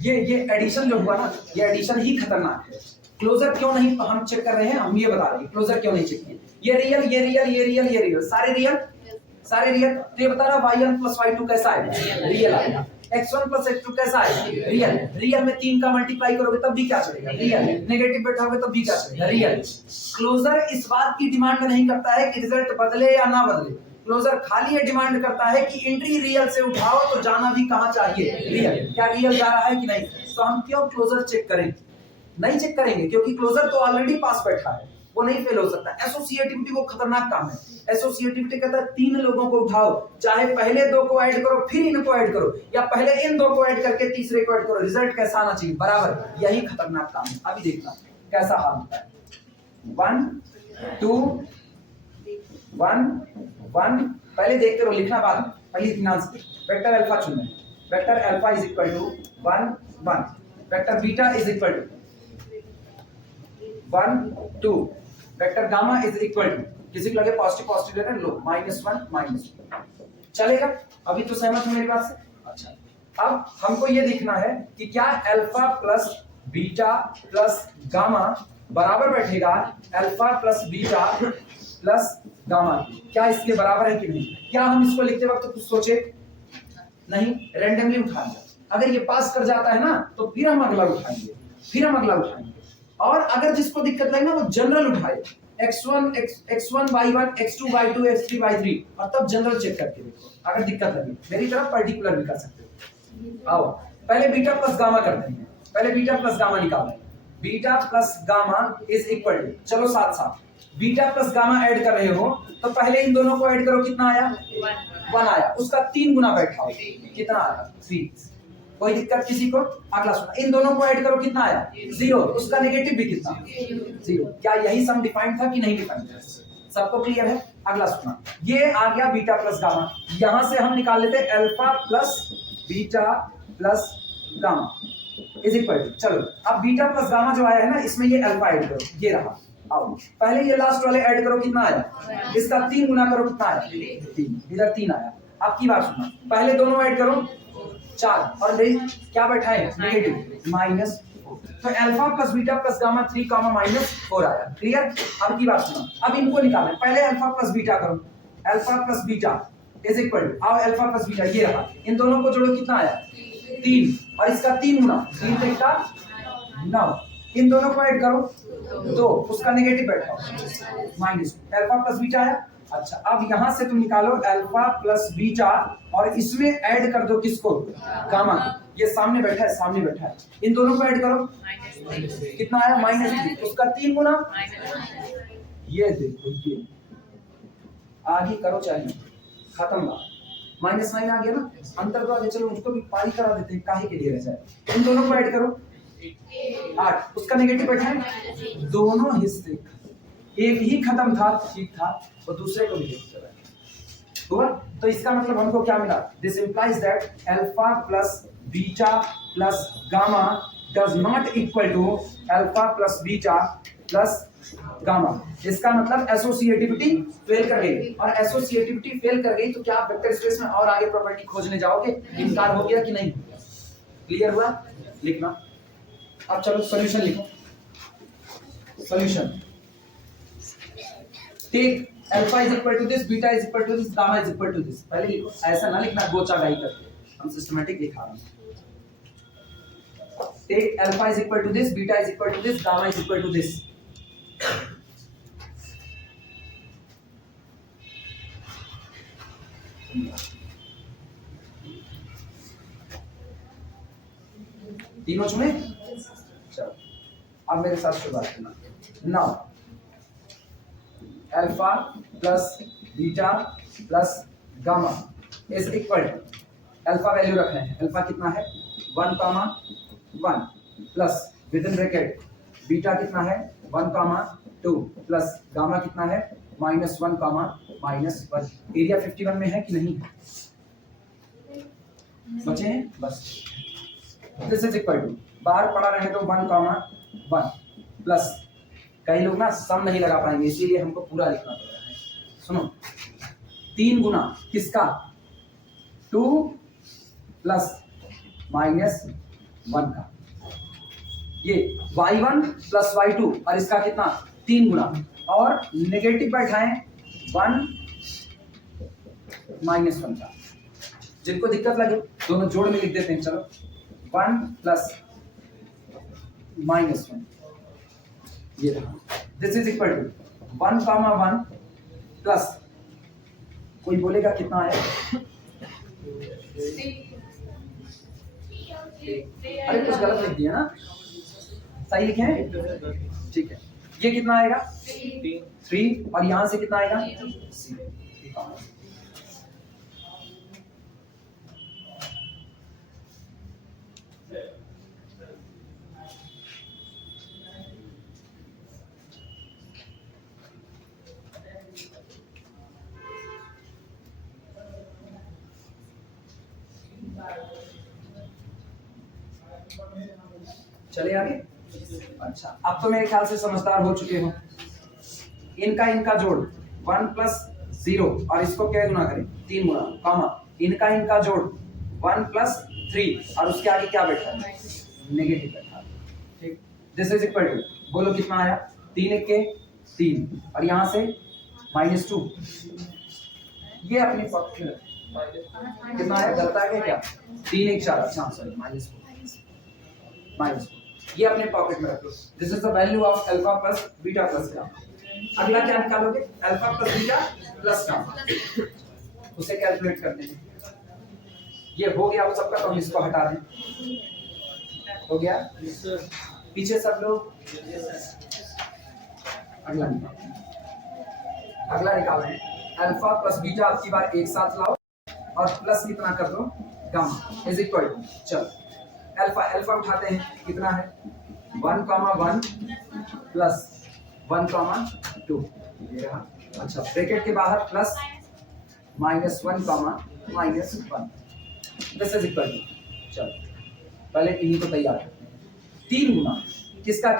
ये एडिशन जो हुआ ना, ये एडिशन ही खतरनाक है। क्लोजर क्यों नहीं हम चेक कर रहे हैं, हम ये बता रहे हैं क्लोजर क्यों नहीं चेक किए। ये रियल, ये रियल, ये रियल, ये रियल, सारे रियल, सारे रियल। तो ये बता रहा y1 प्लस y2 कैसा आएगा? रियल आएगा। x1 प्लस x2 कैसा आएगा? रियल। रियल में 3 का मल्टीप्लाई करोगे तब भी क्या चलेगा? रियल। नेगेटिव बैठाओगे तब भी क्या चलेगा? रियल। क्लोजर इस बात की डिमांड नहीं करता है कि रिजल्ट बदले या ना बदले, क्लोजर खाली ये डिमांड करता है कि एंट्री रियल से उठाओ तो जाना भी कहां चाहिए? रियल। क्या रियल जा रहा है कि नहीं? तो हम क्यों क्लोजर चेक करें? नहीं चेक करेंगे क्योंकि क्लोजर तो ऑलरेडी पास बैठा है, वो नहीं फेल हो सकता। एसोसिएटिविटी वो खतरनाक काम है। एसोसिएटिविटी कहता है 3 लोगों को उठाओ, चाहे पहले 2 को ऐड करो फिर इनको ऐड करो, या पहले इन 2 को ऐड करके तीसरे को ऐड करो, रिजल्ट कैसा आना चाहिए? बराबर। यही खतरनाक काम है। अभी देखना कैसा हाल होता है। 1 2 1 1, पहले देखते रहो, लिखना बाद में, पहले इत्मीनान से। वेक्टर अल्फा चुनना है। Vector alpha is equal to 1 1, vector beta is equal to 1 2, vector gamma is equal to, किसी को लगे पॉजिटिव पॉजिटिव लेना लो, -1 -1 चलेगा। अभी तो सहमत हो मेरी बात से? अच्छा, अब हमको ये देखना है कि क्या alpha plus beta plus gamma बराबर बैठेगा alpha plus beta plus gamma, क्या इसके बराबर है कि नहीं? क्या हम इसको लिखते वक्त कुछ सोचे? नहीं, रैंडमली उठाएंगे। अगर ये पास कर जाता है ना तो फिर हम अगला उठाएंगे, फिर हम अगला उठाएंगे, और अगर जिसको दिक्कत लगे ना वो जनरल उठाए, x1 y1 x2 y2 x3 y3, और तब जनरल चेक करके देखो। अगर दिक्कत लगे मेरी तरफ पर्टिकुलर भी कर सकते हो। आओ पहले बीटा प्लस गामा करते हैं, पहले बीटा प्लस गामा निकालना है। Beta plus gamma is equal to, चलो साथ साथ बीटा प्लस गामा ऐड कर रहे हो तो पहले इन दोनों को ऐड करो, कितना आया? 1 आया, उसका 3 गुना बैठाओ, कितना आया? 3। कोई दिक्कत किसी को? अगला सुना, इन दोनों को ऐड करो, कितना आया? 0, उसका नेगेटिव भी कितना? 0। क्या यही सम डिफाइंड था कि नहीं डिफाइंड था? सबको क्लियर है? अगला सुना, ये आ गया बीटा प्लस गामा, यहां से हम निकाल लेते हैं alpha plus beta plus gamma is equal to, चलो अब बीटा प्लस गामा जो आया है ना, इसमें ये अल्फा ऐड करो, ये रहा। आओ पहले ये लास्ट वाले ऐड करो, कितना आया? इसका 3 गुना करो, कितना आया? 3। इधर 3 आया। अब की बात सुना, पहले दोनों ऐड करो 4, और क्या बैठा है? नेगेटिव, -4। तो alpha plus beta plus gamma 3 -4 आया। क्लियर? अब की बात सुना, अब इनको निकालें, पहले अल्फा प्लस बीटा करो, alpha plus beta is equal to, आओ अल्फा प्लस बीटा ये रहा, इन दोनों को जोड़ो, कितना आया? 3, और इसका 3 गुना, 3 3 9, इन दोनों को ऐड करो, तो उसका नेगेटिव बैठाओ, माइनस अल्फा प्लस बीटा आया। अच्छा, अब यहां से तुम निकालो अल्फा प्लस बीटा और इसमें ऐड कर दो किसको, गामा। ये सामने बैठा है, सामने बैठा है, इन दोनों को ऐड करो, कितना आया, -3, उसका 3 गुना। ये देखो, ये आगे करो चाहे, खत्म बात, -9 आ गया ना, अंतर तो आगे, चलो उसको भी पाई करा देते हैं, काहे के लिए रह जाए। इन दोनों को ऐड करो, 8, उसका नेगेटिव बैठा है, दोनों हिस्से, एक ही खत्म था, ठीक था, और दूसरे को भी देख रहा है, हुआ। तो इसका मतलब हमको क्या मिला, this implies that alpha plus beta plus gamma does not equal to alpha plus beta plus gamma. इसका मतलब एसोसिएटिविटी फेल कर गई, और एसोसिएटिविटी फेल कर गई तो क्या आप वेक्टर स्पेस में और आगे प्रॉपर्टी खोजने जाओगे, इनकार हो गया कि नहीं, क्लियर हुआ, लिखना। अब चलो सॉल्यूशन लिखो, solution, take alpha is equal to this, beta is equal to this, gamma is equal to this. पहले लिखो, ऐसा ना लिखना गोचा गाई करके, हम सिस्टमैटिक लिखा रहे हैं। Take alpha is equal to this, beta is equal to this, gamma is equal to this. तीनों चुने, चलो अब मेरे साथ शुरुआत करना। Now alpha plus beta plus gamma is equal to, alpha value रख रहे हैं, अल्फा कितना है 1,1 plus with in bracket beta कितना है 1,2 प्लस गामा कितना है -1, एरिया 51 में है कि नहीं, बचे हैं बस। दिस इज इक्वल टू, बाहर पड़ा रहे तो 1,1 प्लस, कई लोग ना सम नहीं लगा पाएंगे इसीलिए हमको पूरा लिखना पड़ रहा है। सुनो, 3 गुना किसका 2 प्लस -1 का, ये y1 प्लस y2 और इसका कितना 3 गुना, और नेगेटिव बैठाएं 1 -1 का। जिनको दिक्कत लगे दोनों जोड़ में लिख देते हैं, चलो 1 प्लस -1, ये this is equal to 1,1 plus, कोई बोलेगा कितना है, अरे कुछ गलत लिख दिया ना, सही लिखे हैं, ठीक है। ये कितना आएगा 3 और यहां से कितना आएगा 0। चले आगे। अच्छा, अब तो मेरे ख्याल से समझदार हो चुके हो। इनका जोड़ 1 प्लस 0 और इसको क्या गुना करें 3 गुना, कॉमा इनका जोड़ 1 प्लस 3 और उसके आगे क्या बैठा है नेगेटिव बैठा, ठीक। दिस इज इक्वल टू, बोलो कितना आया 3 1 के 3 और यहां से -2, ये अपनी पॉकेट में कितना है, गलत आ गया क्या 3 1 4, अच्छा सॉरी -4, ये अपने पॉकेट में रखो। This is the value of alpha plus beta plus gamma. अगला क्या निकालोगे, alpha plus beta plus gamma, उसे कैलकुलेट करते हैं। ये हो गया आप सबका, तो हम इसको हटा दें, हो गया पीछे सब लोग। अगला निकाल रहे हैं, अल्फा प्लस बीटा आपकी बार एक साथ लाओ और प्लस कितना कर दो गामा इज इक्वल टू, चलो अल्फा उठाते हैं, कितना है 1,1 प्लस 1,2, ये रहा। अच्छा, ब्रैकेट के बाहर plus -1, -1, this is equal to, चलो पहले इन्हीं को तैयार करते हैं। 3 गुना किसका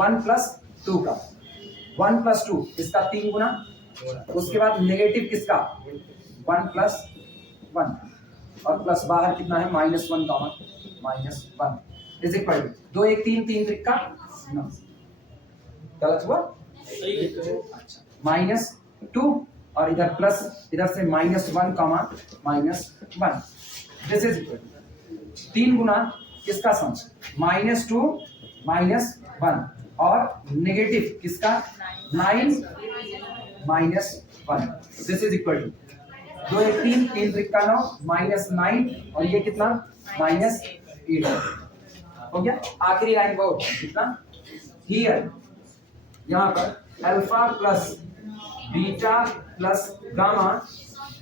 1 प्लस 2 का, 1 प्लस 2 इसका 3 गुना, उसके बाद नेगेटिव किसका 1 प्लस 1 और प्लस बाहर कितना है -1, इज इक्वल टू 2 1 3 3 त्रिका 9, गलत हुआ, अच्छा -2 और इधर प्लस, इधर से -1, -1, दिस इज इक्वल टू 3 गुना किसका सम -2 -1 और नेगेटिव किसका 9 -1, दिस इज इक्वल टू 2 1 3 3 त्रिक का 9 -9 और ये कितना -8 हो गया। आखिरी लाइन वो कितना हियर यहाँ पर alpha plus beta plus gamma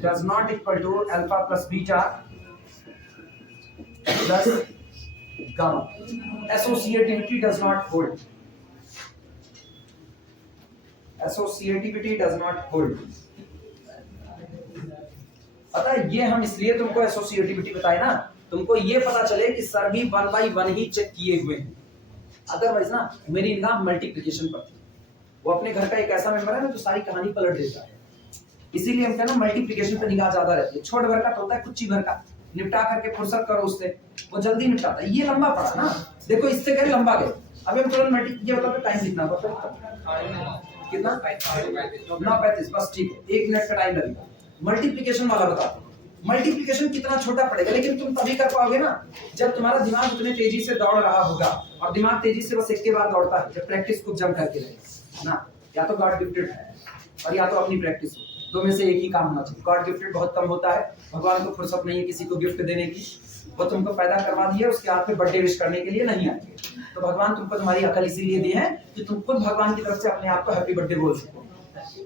does not equal to alpha plus beta plus gamma. Associativity does not hold, associativity does not hold. पता है ये हम इसलिए तुमको एसोसिएटिविटी बताए ना, तुमको ये पता चले कि सर भी 1 by 1 ही चेक किए हुए हैं, अदरवाइज ना मेरी निगाह मल्टीप्लिकेशन पर थी। वो अपने घर का एक ऐसा मेंबर है ना जो सारी कहानी पलट देता है, इसीलिए हम कहना मल्टीप्लिकेशन पर निगाह ज्यादा रहती है। छोट भर का तो होता है कुच्ची भर का, निपटा करके फुर्सत करो उससे, वो जल्दी निपटाता है। ये लंबा पड़ा ना, देखो इससे कहीं लंबा गए, अभी हम तुरंत ये बताओ टाइम कितना कितना 9:35 बस ठीक है, 1 मिनट का टाइम लगेगा। मल्टीप्लिकेशन वाला बताओ, मल्टीप्लिकेशन कितना छोटा पड़ेगा, लेकिन तुम तभी कर पाओगे ना जब तुम्हारा दिमाग उतने तेजी से दौड़ रहा होगा, और दिमाग तेजी से बस एक के बाद दौड़ता है जब प्रैक्टिस खूब जम करके रहे ना। या तो गॉड गिफ्टेड है और या तो अपनी प्रैक्टिस हो, दो में से एक ही काम होना चाहिए। गॉड गिफ्टेड बहुत कम होता है, भगवान को फुर्सत नहीं है किसी को गिफ्ट देने की, वो तुमको पैदा करवा दिया, उसके हाथ में बर्थडे विश करने के लिए नहीं आएंगे। तो भगवान तुमको तुम्हारी अकल इसीलिए दी है कि तुम खुद भगवान की तरफ से अपने आप को हैप्पी बर्थडे बोल सको।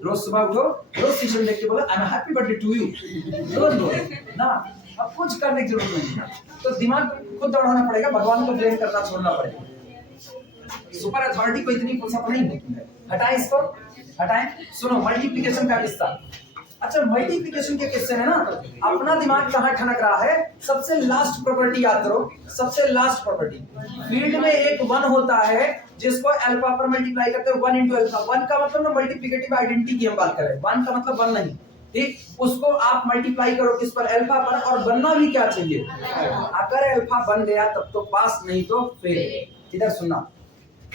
रोज सुबह उठो, रोज शीशे में देख के बोलो I am happy birthday to you, रोज बोलो ना, अब कुछ करने की जरूरत नहीं है। तो दिमाग खुद दौड़ाना पड़ेगा, भगवान को ब्लेम करना छोड़ना पड़ेगा। सुपर अथॉरिटी को इतनी फुर्सत नहीं होती है। हटाएं इसको, हटाएं। सुनो मल्टीप्लिकेशन का किस्सा। अच्छा मल्टीप्लिकेशन के किस्से में ना अपना दिमाग कहाँ ठनक रहा है, सबसे लास्ट प्रॉपर्टी याद करो, सबसे लास्ट प्रॉपर्टी। फील्ड में एक 1 होता है जिसको अल्फा पर मल्टीप्लाई करते हैं, 1 into अल्फा। 1 का मतलब ना मल्टीप्लिकेटिव आइडेंटिटी की हम बात कर रहे हैं, 1 का मतलब 1 नहीं, ठीक। उसको आप मल्टीप्लाई करो किस पर, अल्फा पर, और बनना भी क्या चाहिए, अगर अल्फा बन गया तब तो पास, नहीं तो फेल। इधर सुनना,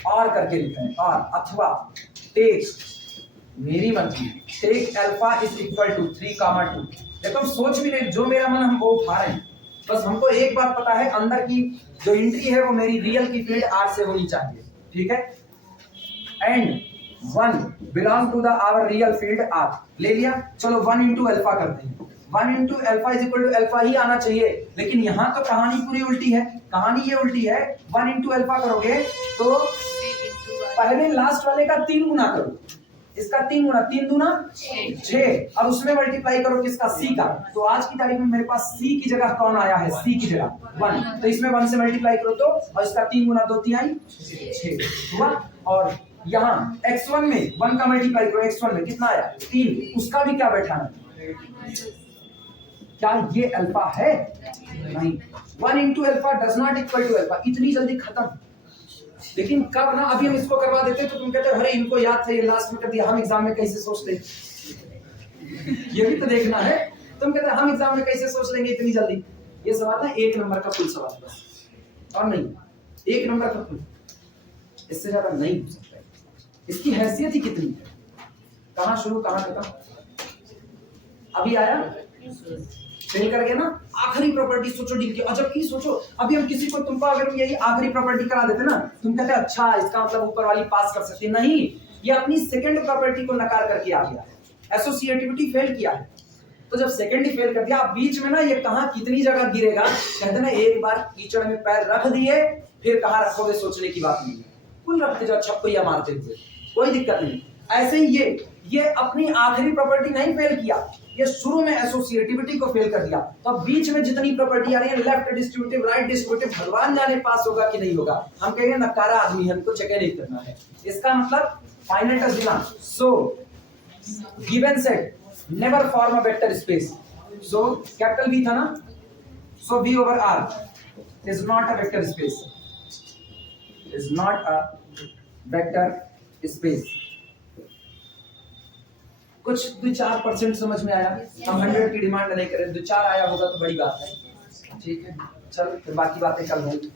और करके लिखते हैं, और अथवा टेक, मेरी मर्जी, take alpha is equal to 3, 2। देखो हम सोच भी नहीं, जो मेरा मन हम वो उठा रहे हैं। बस हमको एक बात पता है, अंदर की जो एंट्री है वो मेरी रियल की फील्ड R से होनी चाहिए, ठीक है। And 1 belong to the our real field R, ले लिया। चलो 1 into अल्फा करते हैं, 1 into alpha is equal to alpha ही आना चाहिए, लेकिन यहाँ तो कहानी पूरी उल्टी है। कहानी ये उल्टी है, 1 into अल्फा करोगे तो पहले लास्ट वाले का 3 गुना करो, इसका 3 गुना, 3 दूना 6। अब उसमें मल्टीप्लाई करो किसका, C का। तो आज की तारीख में मेरे पास C की जगह कौन आया है, C की जगह 1, तो इसमें 1 से मल्टीप्लाई करो तो, और इसका 3 गुना 2 3 6 हुआ। और यहाँ x1 में 1 का मल्टीप्लाई करो, x1 में कितना आया 3, उसका भी क्या बैठाना, क्या ये अल्फा है, नहीं। 1 into alpha does not equal to alpha, इतनी जल्दी खत्म। लेकिन कब ना, अभी हम इसको करवा देते तो तुम कहते अरे इनको याद था, ये लास्ट में कर दिया, हम एग्जाम में कैसे सोचते, ये भी तो देखना है। तुम कहते हम एग्जाम में कैसे सोच लेंगे इतनी जल्दी। ये सवाल है 1 नंबर का फुल सवाल बस, और नहीं 1 नंबर का फुल, इससे ज्यादा नहीं हो सकता। इसकी हैसियत ही कितनी है, कहाँ शुरू कहाँ खत्म। अभी आया फेल कर गया ना, आखिरी प्रॉपर्टी सोचो डील की। अजब की सोचो, अभी हम किसी को, तुमको अगर हम यही आखिरी प्रॉपर्टी करा देते ना, तुम कहते अच्छा इसका मतलब ऊपर वाली पास कर सकती, नहीं, ये अपनी सेकंड प्रॉपर्टी को नकार करके आ गया, एसोसिएटिविटी फेल किया है। तो जब सेकंड ही फेल कर दिया, आप बीच में ना ये कहाँ कितनी जगह गिरेगा, कहते ना एक बार कीचड़ में पैर रख दिए फिर कहाँ रखोगे सोचने की बात नहीं है, कुल रखते जाओ छप्पैया मारते हुए, कोई दिक्कत नहीं। ऐसे ही ये अपनी आखिरी प्रॉपर्टी नहीं फेल किया, ये शुरू में एसोसिएटिविटी को फेल कर दिया। तो अब बीच में जितनी प्रॉपर्टी आ रही है, लेफ्ट डिस्ट्रीब्यूटिव, राइट डिस्ट्रीब्यूटिव, भगवान जाने पास होगा कि नहीं होगा। हम कहेंगे नकारा आदमी है, हमको चेक नहीं करना है। इसका मतलब फाइनाइट दिला। So given set never form a vector space. So capital V था ना, सो V over R is not a vector space, is not a vector space। कुछ 2-4% समझ में आया, हम 100 की डिमांड नहीं करें, 2-4 आया होगा तो बड़ी बात है, ठीक है। चलो फिर बाकी बातें कल होंगी।